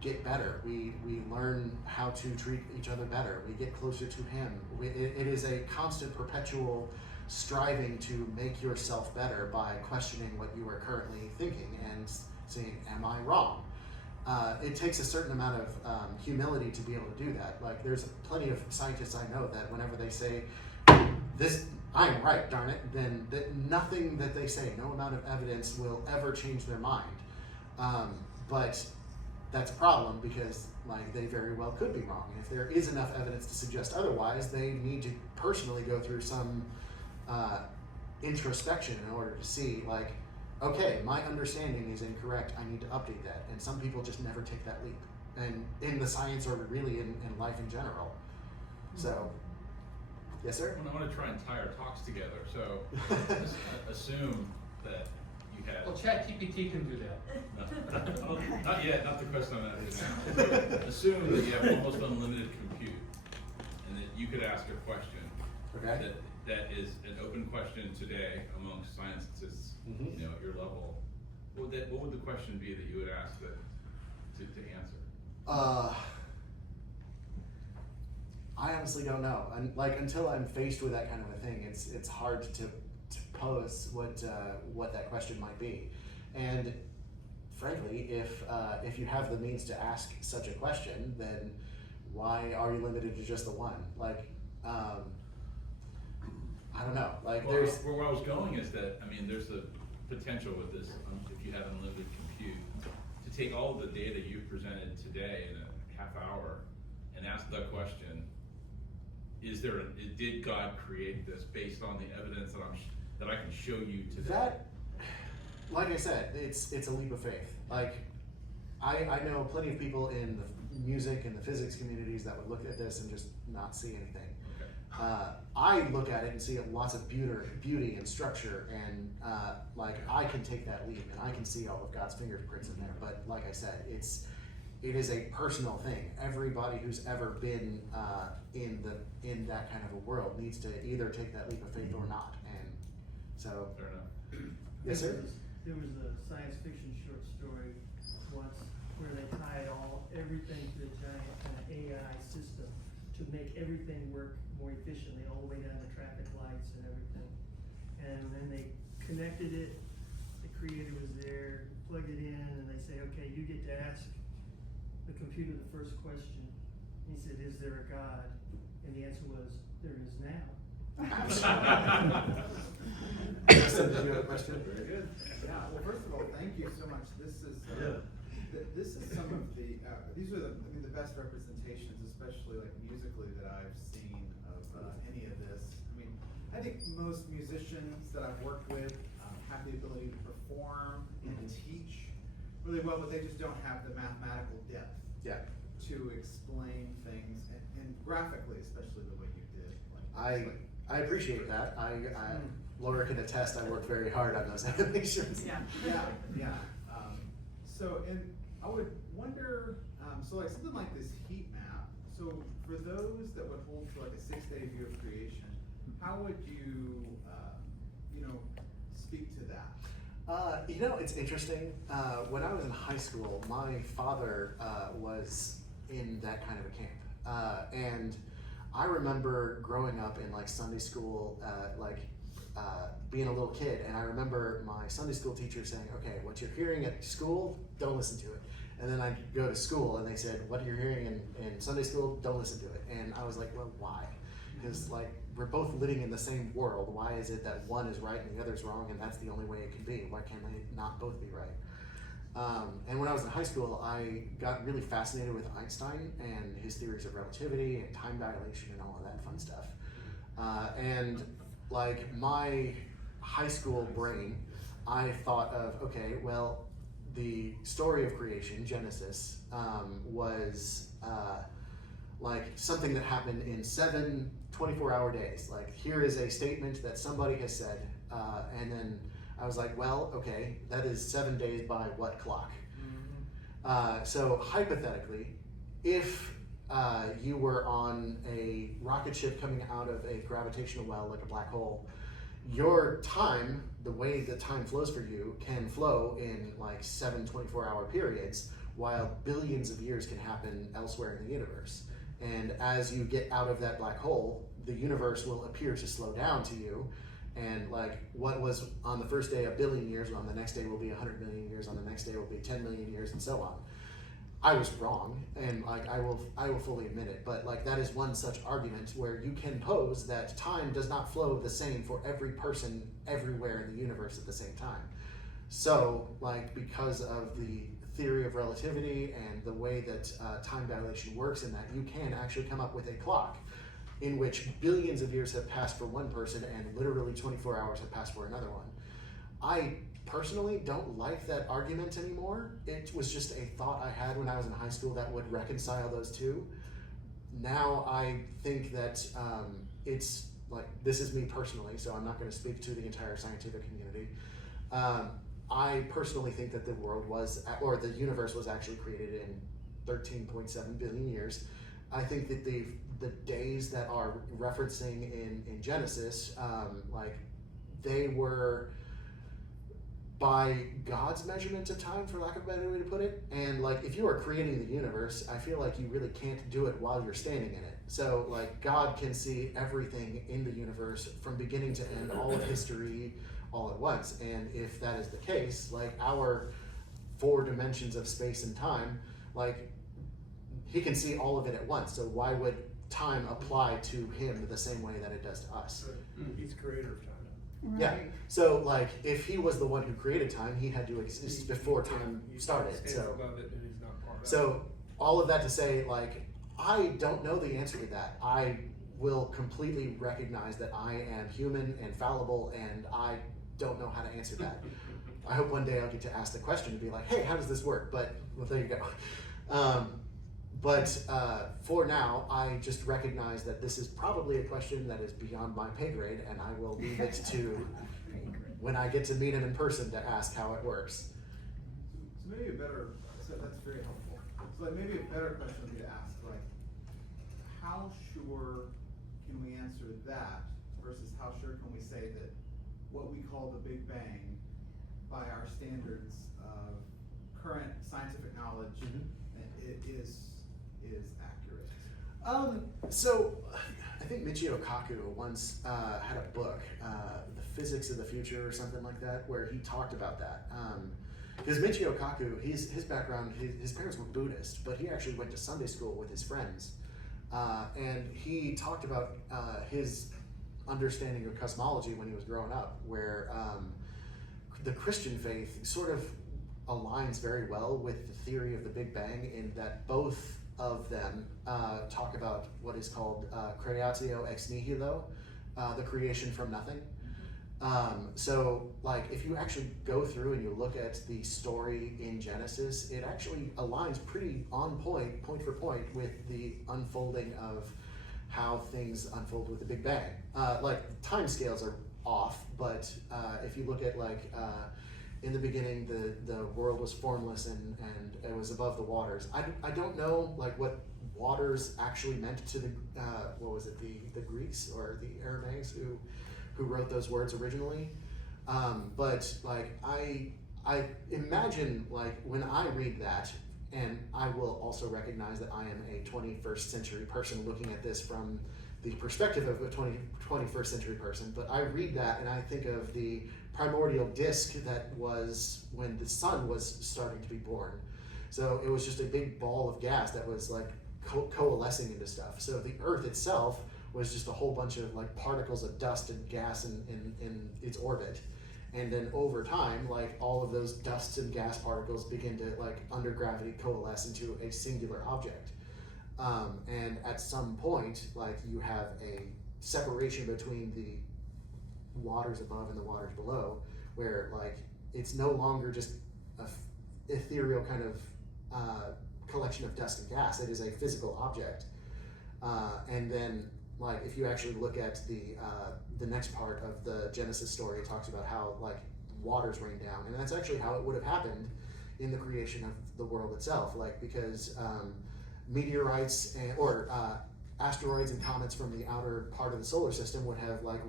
get better. We learn how to treat each other better. We get closer to him. It is a constant, perpetual striving to make yourself better by questioning what you are currently thinking and saying, am I wrong? It takes a certain amount of humility to be able to do that. Like, there's plenty of scientists I know that whenever they say, this, I'm right, darn it, then nothing that they say, no amount of evidence will ever change their mind. But that's a problem, because like, they very well could be wrong. And if there is enough evidence to suggest otherwise, they need to personally go through some introspection in order to see, like, okay, my understanding is incorrect, I need to update that. And some people just never take that leap. And in the science, or really in life in general. So, yes, sir? I want to try and tie our talks together. So, assume that you had... Well, ChatGPT can do that. No, not yet, not the question I'm asking now. Assume that you have almost unlimited compute, and that you could ask a question. Okay. That is an open question today amongst scientists, you know, at your level. What would the question be that you would ask to answer? I honestly don't know. Until I'm faced with that kind of a thing, it's hard to pose what that question might be. And frankly, if you have the means to ask such a question, then why are you limited to just the one? Like, I don't know. Like, well, there's where I was going is that, I mean, there's the potential with this, if you have unlimited compute, to take all the data you've presented today in a half hour and ask the question: did God create this based on the evidence that I can show you today? that, like I said, it's a leap of faith. Like, I know plenty of people in the music and the physics communities that would look at this and just not see anything. I look at it and see lots of beauty and structure, and like, I can take that leap and I can see all of God's fingerprints in there. But like I said, it is a personal thing. Everybody who's ever been in that kind of a world needs to either take that leap of faith or not. And so, Fair enough. yes, sir. There was a science fiction short story once where they tied everything to a giant kind of AI system to make everything work more efficiently, all the way down to traffic lights and everything. And then they connected it, the creator was there, plugged it in, and they say, okay, you get to ask the computer the first question. He said, is there a God? And the answer was, there is now. Justin, did you have a question? Very good. Yeah, well, first of all, thank you so much. This is some of the, these are the best representations, especially like musically, that I've seen of any of this. I mean, I think most musicians that I've worked with have the ability to perform and teach really well, but they just don't have the mathematical depth to explain things, and graphically, especially the way you did. I appreciate that. Laura can attest, I worked very hard on those animations. Yeah. So, and I would wonder, so like something like this heat map, so for those that would hold to like a 6-day view of creation, how would you, speak to that? It's interesting. When I was in high school, my father was in that kind of a camp. And I remember growing up in like Sunday school, being a little kid, and I remember my Sunday school teacher saying, okay, what you're hearing at school, don't listen to it. And then I'd go to school and they said, what you're hearing in Sunday school, don't listen to it. And I was like, well, why? Because like, we're both living in the same world. Why is it that one is right and the other's wrong, and that's the only way it can be? Why can't they not both be right? And when I was in high school, I got really fascinated with Einstein and his theories of relativity and time dilation and all of that fun stuff. And like my high school brain, I thought of, okay, well, the story of creation, Genesis, was like something that happened in 7 24-hour days. Like, here is a statement that somebody has said, and then I was like, well, okay, that is 7 days by what clock? So hypothetically, if you were on a rocket ship coming out of a gravitational well, like a black hole, your time, the way that time flows for you, can flow in like 7 24-hour periods, while billions of years can happen elsewhere in the universe. And as you get out of that black hole, the universe will appear to slow down to you. And like what was on the first day 1 billion years, on the next day will be 100 million years, on the next day will be 10 million years, and so on. I was wrong, and like I will fully admit it. But like that is one such argument where you can pose that time does not flow the same for every person everywhere in the universe at the same time. So like because of the theory of relativity and the way that time dilation works, in that you can actually come up with a clock in which billions of years have passed for one person and literally 24 hours have passed for another one. I personally don't like that argument anymore. It was just a thought I had when I was in high school that would reconcile those two. Now I think that it's like, this is me personally, so I'm not going to speak to the entire scientific community. I personally think that the world was, or the universe was actually created in 13.7 billion years. I think that the days that are referencing in Genesis, like they were by God's measurement of time, for lack of a better way to put it. And like if you are creating the universe, I feel like you really can't do it while you're standing in it. So like God can see everything in the universe from beginning to end, all of history, all at once. And if that is the case, like our 4 dimensions of space and time, like he can see all of it at once. So why would time apply to him the same way that it does to us? He's the creator of time. Right. Yeah. So like if he was the one who created time, he had to exist before time started. He stands So above it and he's not part of it. so all of that to say, like, I don't know the answer to that. I will completely recognize that I am human and fallible, and I don't know how to answer that. I hope one day I'll get to ask the question and be like, hey, how does this work? But well, there you go. For now, I just recognize that this is probably a question that is beyond my pay grade, and I will leave it to when I get to meet him in person to ask how it works. So maybe a better, so that's very helpful. So like maybe a better question would be to ask, like, how sure can we answer that versus how sure can we say that what we call the Big Bang, by our standards of current scientific knowledge, it is accurate? So I think Michio Kaku once had a book, The Physics of the Future or something like that, where he talked about that. Because Michio Kaku, his background, his parents were Buddhist, but he actually went to Sunday school with his friends. And he talked about his understanding of cosmology when he was growing up, where the Christian faith sort of aligns very well with the theory of the Big Bang, in that both of them talk about what is called creatio ex nihilo, the creation from nothing. So like if you actually go through and you look at the story in Genesis, it actually aligns pretty on point for point, with the unfolding of how things unfold with the Big Bang. Like time scales are off, but if you look at like in the beginning the world was formless and it was above the waters. I don't know like what waters actually meant to the what was it, the Greeks or the Aramaics who wrote those words originally. But like I imagine, like when I read that, and I will also recognize that I am a 21st century person looking at this from the perspective of a 21st century person, but I read that and I think of the primordial disk that was when the sun was starting to be born. So it was just a big ball of gas that was like coalescing into stuff. So the earth itself was just a whole bunch of like particles of dust and gas in its orbit. And then over time, like all of those dust and gas particles begin to like under gravity coalesce into a singular object. And at some point, like you have a separation between the waters above and the waters below, where like it's no longer just a ethereal kind of collection of dust and gas. It is a physical object. And then, like, if you actually look at the next part of the Genesis story, it talks about how like waters rain down, and that's actually how it would have happened in the creation of the world itself. Like because meteorites or asteroids and comets from the outer part of the solar system would have like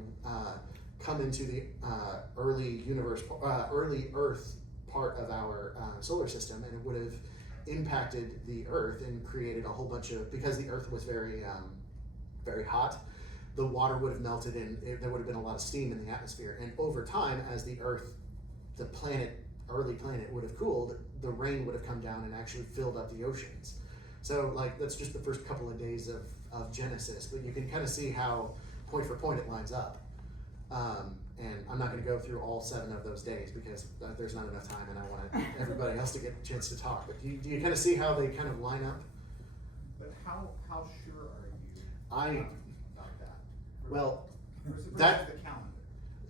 come into the early Earth part of our solar system, and it would have impacted the Earth and created a whole bunch of, because the Earth was very hot, the water would have melted and there would have been a lot of steam in the atmosphere. And over time, as the Earth, the early planet would have cooled, the rain would have come down and actually filled up the oceans. So like that's just the first couple of days of Genesis, but you can kind of see how point for point it lines up. And I'm not going to go through all 7 of those days because there's not enough time, and I want everybody else to get a chance to talk. But do you kind of see how they kind of line up? But how sure are you about that? Well, Versus that the calendar.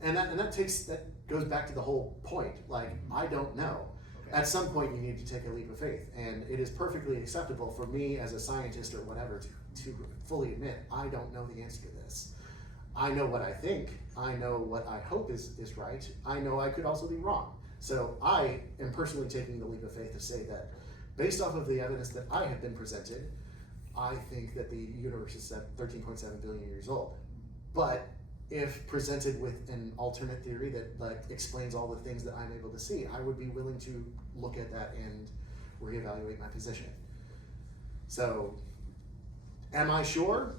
and that goes back to the whole point. Like I don't know. Okay. At some point, you need to take a leap of faith, and it is perfectly acceptable for me as a scientist or whatever to fully admit I don't know the answer to this. I know what I think. I know what I hope is right. I know I could also be wrong. So I am personally taking the leap of faith to say that based off of the evidence that I have been presented, I think that the universe is 13.7 billion years old. But if presented with an alternate theory that like explains all the things that I'm able to see, I would be willing to look at that and reevaluate my position. So, am I sure?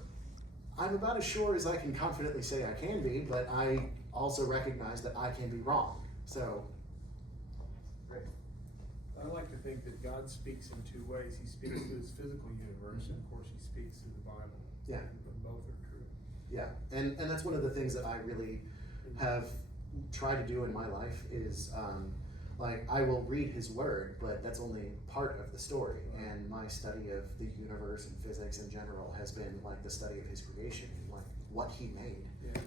I'm about as sure as I can confidently say I can be, but I also recognize that I can be wrong. So, great. I like to think that God speaks in 2 ways. He speaks to his physical universe, and of course he speaks through the Bible. Yeah. And both are true. Yeah, and that's one of the things that I really have tried to do in my life is like I will read his word, but that's only part of the story. And my study of the universe and physics in general has been like the study of his creation, like what he made. Yeah.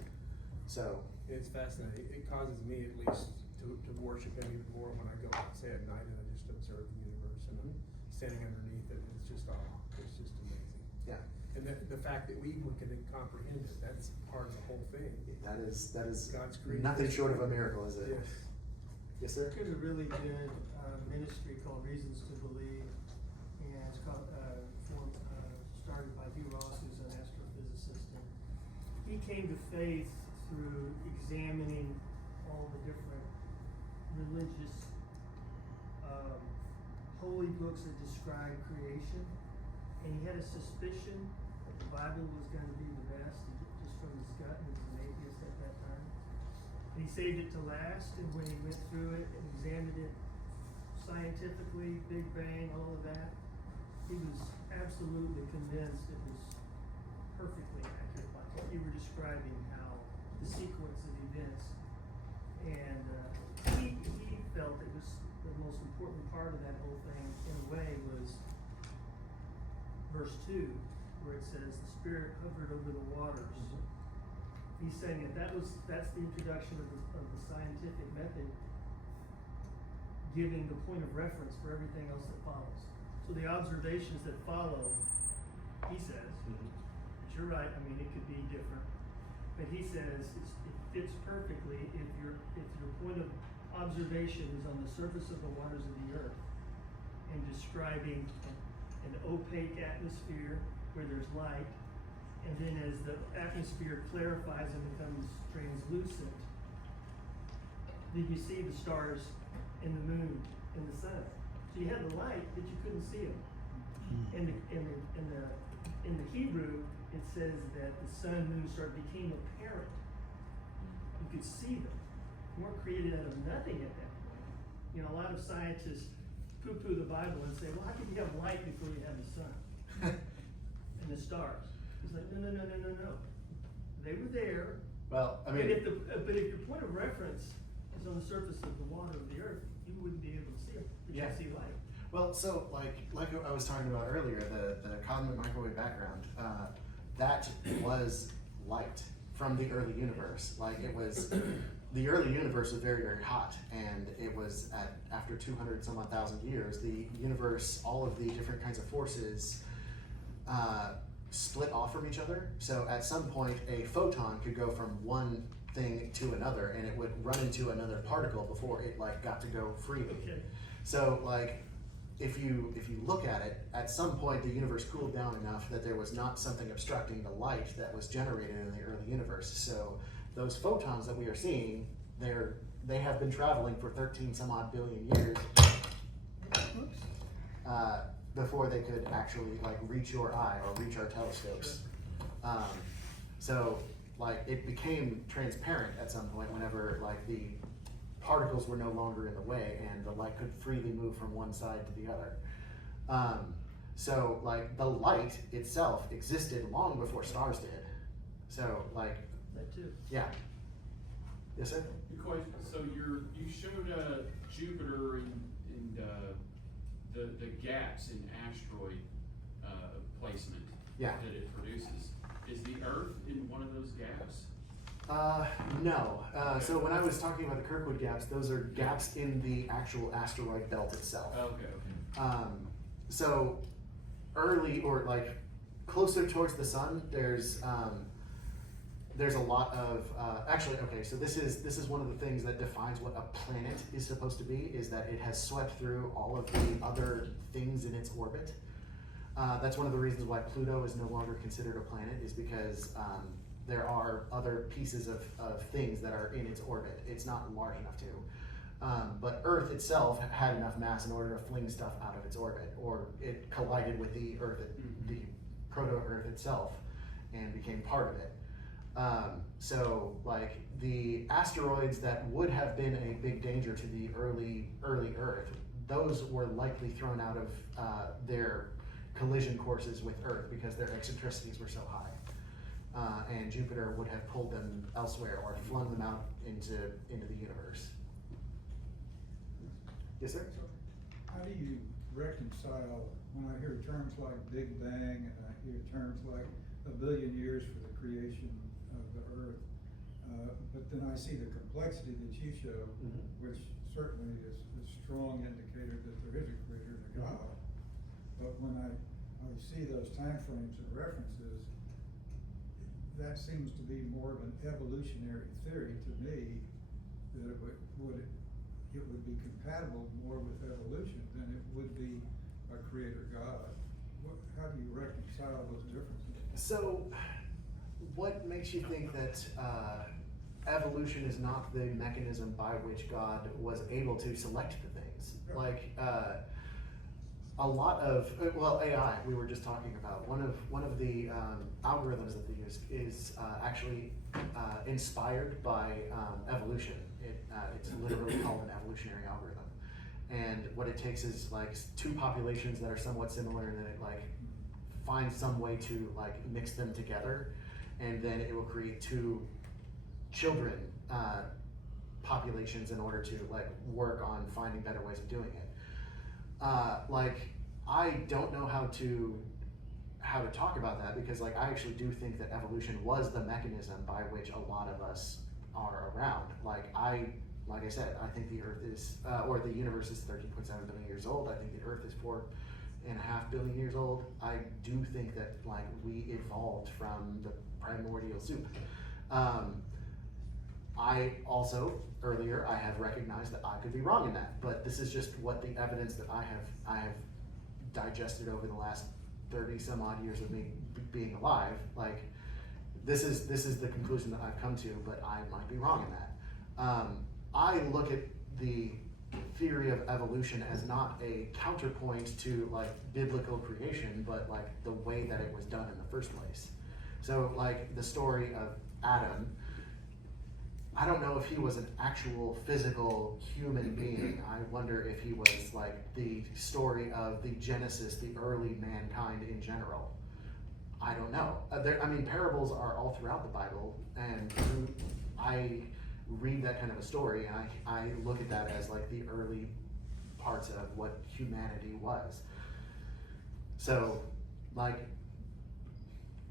So It's fascinating. It causes me at least to worship him even more when I go out, say at night, and I just observe the universe and I'm standing underneath it, and it's just it's just amazing. yeah, And the fact that we even can comprehend it, that's part of the whole thing. that is God's creation. nothing short of a miracle, is it? Yes. Yes, sir. There's a really good ministry called Reasons to Believe, and it's called, started by Hugh Ross, who's an astrophysicist. And he came to faith through examining all the different religious holy books that describe creation, and he had a suspicion that the Bible was going to be the best, just from his gut, and he was an atheist at that time. And he saved it to last, and when he went through it and examined it scientifically, Big Bang, all of that, he was absolutely convinced it was perfectly accurate, like what you were describing, how the sequence of events. And he felt it was the most important part of that whole thing, in a way, was verse 2, where it says, the Spirit hovered over the waters. He's saying that's the introduction of the scientific method, giving the point of reference for everything else that follows. So the observations that follow, he says, but you're right, I mean, it could be different, but he says it fits perfectly if your point of observation is on the surface of the waters of the earth and describing an opaque atmosphere where there's light. And then as the atmosphere clarifies and becomes translucent, then you see the stars and the moon and the sun. So you had the light, but you couldn't see them. In the Hebrew, it says that the sun, moon, star became apparent. You could see them. They weren't created out of nothing at that point. You know, a lot of scientists poo-poo the Bible and say, well, how could you have light before you have the sun and the stars? It's like, no. They were there. Well, I mean, But if your point of reference is was on the surface of the water of the earth, you wouldn't be able to see it, but you Yeah. can see light. Well, so like I was talking about earlier, the cosmic microwave background, that was light from the early universe. Like it was, the early universe was very, very hot, and it was after 200 some odd thousand years, the universe, all of the different kinds of forces split off from each other. So at some point, a photon could go from one thing to another, and it would run into another particle before it like got to go freely. Okay. So like, if you look at it, at some point the universe cooled down enough that there was not something obstructing the light that was generated in the early universe. So those photons that we are seeing, they have been traveling for 13 some odd billion years before they could actually like reach your eye or reach our telescopes. So like it became transparent at some point whenever like the particles were no longer in the way and the light could freely move from one side to the other. So like the light itself existed long before stars did. So like, That too. yeah. Yes, sir? Your question, so you showed Jupiter and the gaps in asteroid placement Yeah. that it produces. Is the Earth in one of those gaps? No. So when I was talking about the Kirkwood gaps, those are gaps in the actual asteroid belt itself. Okay. So early or like closer towards the sun, there's a lot of actually okay. So this is one of the things that defines what a planet is supposed to be, is that it has swept through all of the other things in its orbit. That's one of the reasons why Pluto is no longer considered a planet, is because there are other pieces of things that are in its orbit. It's not large enough to. But Earth itself had enough mass in order to fling stuff out of its orbit, or it collided with the Earth, the proto-Earth itself, and became part of it. So like the asteroids that would have been a big danger to the early Earth, those were likely thrown out of their collision courses with Earth because their eccentricities were so high. And Jupiter would have pulled them elsewhere or flung them out into the universe. Yes, sir? How do you reconcile, when I hear terms like Big Bang and I hear terms like a billion years for the creation of the Earth, but then I see the complexity that you show, which certainly is a strong indicator that there is a creator and a God. But when I see those time frames and references, that seems to be more of an evolutionary theory to me, that it would be compatible more with evolution than it would be a creator God. How do you reconcile those differences? So, what makes you think that evolution is not the mechanism by which God was able to select the things? Like, a lot of, well, AI, we were just talking about, one of the algorithms that they use is actually inspired by evolution. It's literally called an evolutionary algorithm. And what it takes is like two populations that are somewhat similar, and then it like finds some way to like mix them together, and then it will create two children populations in order to like work on finding better ways of doing it. Like, I don't know how to talk about that, because like I actually do think that evolution was the mechanism by which a lot of us are around. Like I said, I think the Earth is, or the universe is 13.7 billion years old. I think the Earth is 4.5 billion years old. I do think that like we evolved from the primordial soup. I also, earlier, I have recognized that I could be wrong in that, but this is just what the evidence that I have digested over the last 30 some odd years of me being alive. Like, this is the conclusion that I've come to, but I might be wrong in that. I look at the theory of evolution as not a counterpoint to like biblical creation, but like the way that it was done in the first place. So like the story of Adam, I don't know if he was an actual physical human being. I wonder if he was like the story of the Genesis, the early mankind in general. I don't know. Parables are all throughout the Bible, and read that kind of a story, and I look at that as like the early parts of what humanity was. So, like,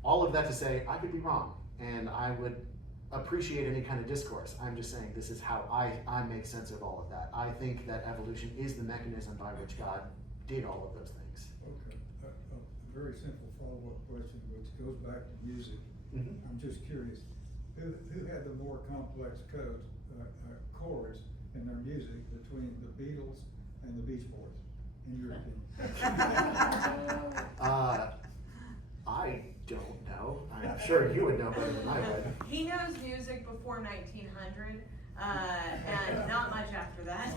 all of that to say, I could be wrong, and I would appreciate any kind of discourse. I'm just saying this is how I make sense of all of that. I think that evolution is the mechanism by which God did all of those things. Okay, a very simple follow-up question, which goes back to music. Mhm. I'm just curious, who had the more complex chords in their music between the Beatles and the Beach Boys, in your opinion? I don't know. I'm sure you would know better than I would. He knows music before 1900, and not much after that.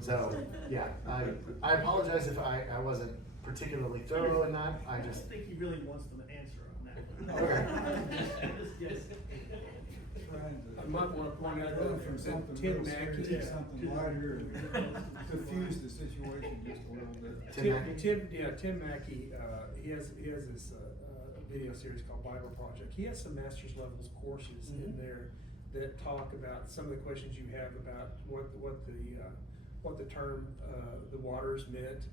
So, yeah, I apologize if I wasn't particularly thorough in that. I I just, think he really wants them to answer on that. Okay. Yes. Trying to I might wanna point out go that from something Tim real serious Mackey, to something lighter and diffuse the situation just a little bit. Tim Mackey? Tim Mackey, he has this, video series called Bible Project. He has some master's levels courses in there that talk about some of the questions you have about what the term, the waters meant,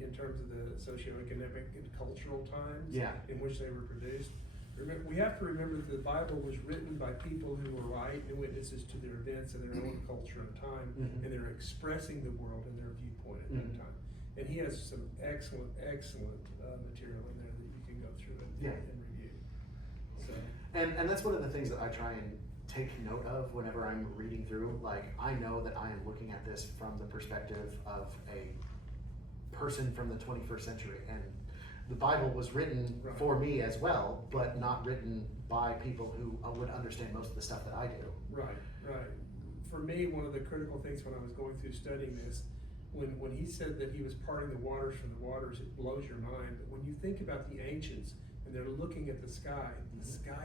in terms of the socioeconomic and cultural times Yeah. in which they were produced. We have to remember that the Bible was written by people who were eyewitnesses to their events in their own culture and time, and they're expressing the world in their viewpoint at that time. And he has some excellent material in there that you can go through and review. So. And that's one of the things that I try and take note of whenever I'm reading through. Like, I know that I am looking at this from the perspective of a person from the 21st century, and the Bible was written for me as well, but not written by people who would understand most of the stuff that I do. Right. For me, one of the critical things when I was going through studying this, when he said that he was parting the waters from the waters, it blows your mind. But when you think about the ancients and they're looking at the sky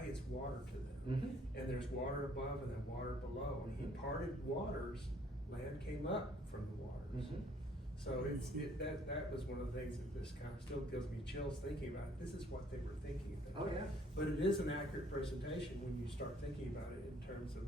is water to them. And there's water above and then water below. And he parted waters, land came up from the waters. So that was one of the things that this kind of still gives me chills thinking about it. This is what they were thinking at the time. Oh, yeah. But it is an accurate presentation when you start thinking about it in terms of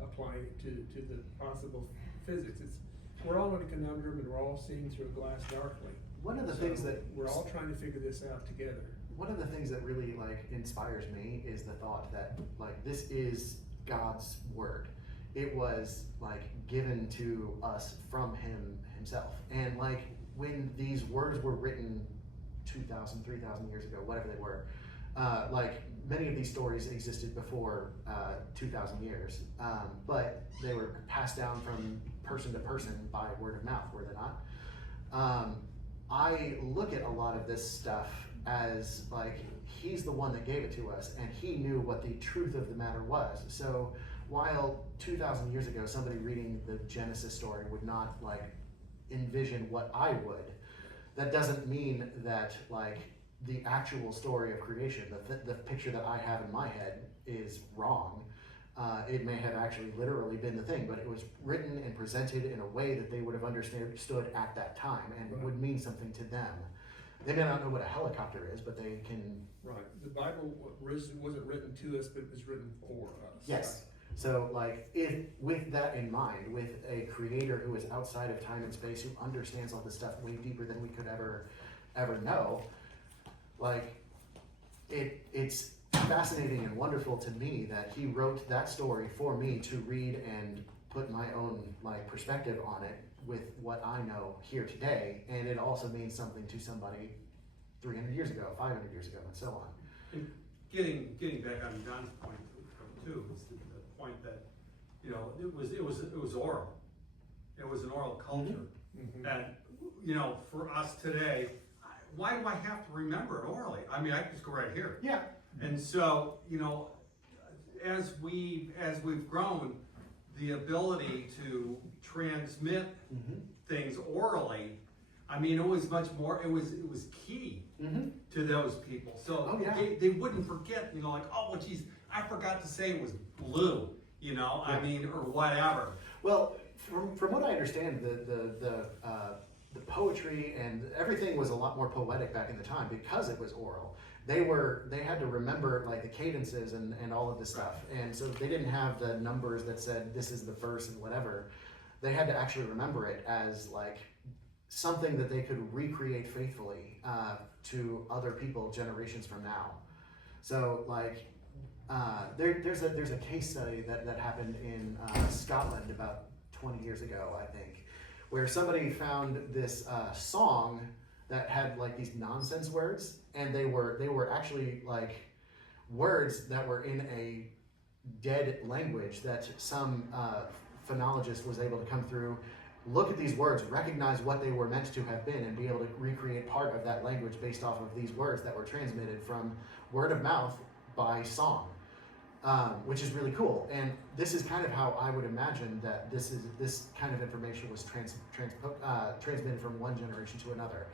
applying it to the possible physics. We're all in a conundrum and we're all seeing through a glass darkly. One of the things that we're all trying to figure this out together. One of the things that really like inspires me is the thought that like this is God's word. It was like given to us from him himself. And like when these words were written 2,000, 3,000 years ago, whatever they were, like many of these stories existed before 2,000 years, but they were passed down from person to person by word of mouth, were they not? I look at a lot of this stuff as like he's the one that gave it to us, and he knew what the truth of the matter was. So while 2,000 years ago somebody reading the Genesis story would not like envision what I would, that doesn't mean that like the actual story of creation, the picture that I have in my head is wrong. It may have actually literally been the thing, but it was written and presented in a way that they would have understood at that time and would mean something to them. They may not know what a helicopter is, but they can. Right. The Bible wasn't written to us, but it was written for us. Yes. So, like, with that in mind, with a creator who is outside of time and space, who understands all this stuff way deeper than we could ever know, like, it's fascinating and wonderful to me that he wrote that story for me to read and put my own like perspective on it with what I know here today, and it also means something to somebody 300 years ago, 500 years ago, and so on. And getting back on John's point too, is the point that, you know, it was oral. It was an oral culture. And, you know, for us today, why do I have to remember it orally? I mean, I can just go right here. Yeah. And so, you know, as we've grown, the ability to transmit things orally, I mean, it was much more, it was key to those people. So they wouldn't forget, you know, like, oh, well, geez, I forgot to say it was blue, you know, I mean, or whatever. Well, from what I understand, the the poetry and everything was a lot more poetic back in the time because it was oral. They had to remember like the cadences and all of this stuff, and so they didn't have the numbers that said this is the verse and whatever. They had to actually remember it as like something that they could recreate faithfully to other people generations from now. So like there's a case study that happened in Scotland about 20 years ago, I think, where somebody found this song that had like these nonsense words, and they were actually like words that were in a dead language that some phonologist was able to come through, look at these words, recognize what they were meant to have been, and be able to recreate part of that language based off of these words that were transmitted from word of mouth by song, which is really cool. And this is kind of how I would imagine that this kind of information was transmitted from one generation to another.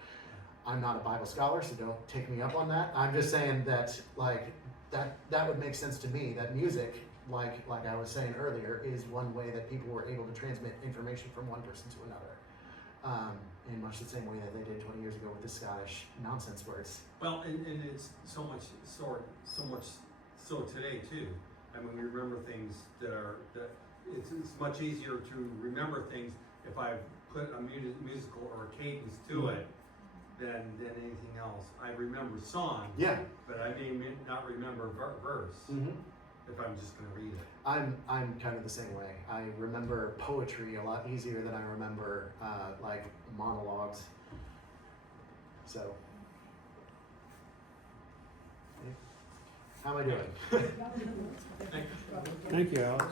I'm not a Bible scholar, so don't take me up on that. I'm just saying that like that would make sense to me, that music, like I was saying earlier, is one way that people were able to transmit information from one person to another, in much the same way that they did 20 years ago with the Scottish nonsense words. Well, and it's so much so today too. I mean, we remember things that it's much easier to remember things if I put a musical or a cadence to it than anything else. I remember song, Yeah. but I may not remember verse if I'm just gonna read it. I'm kind of the same way. I remember poetry a lot easier than I remember like monologues. So, how am I doing? Thank you, Alex.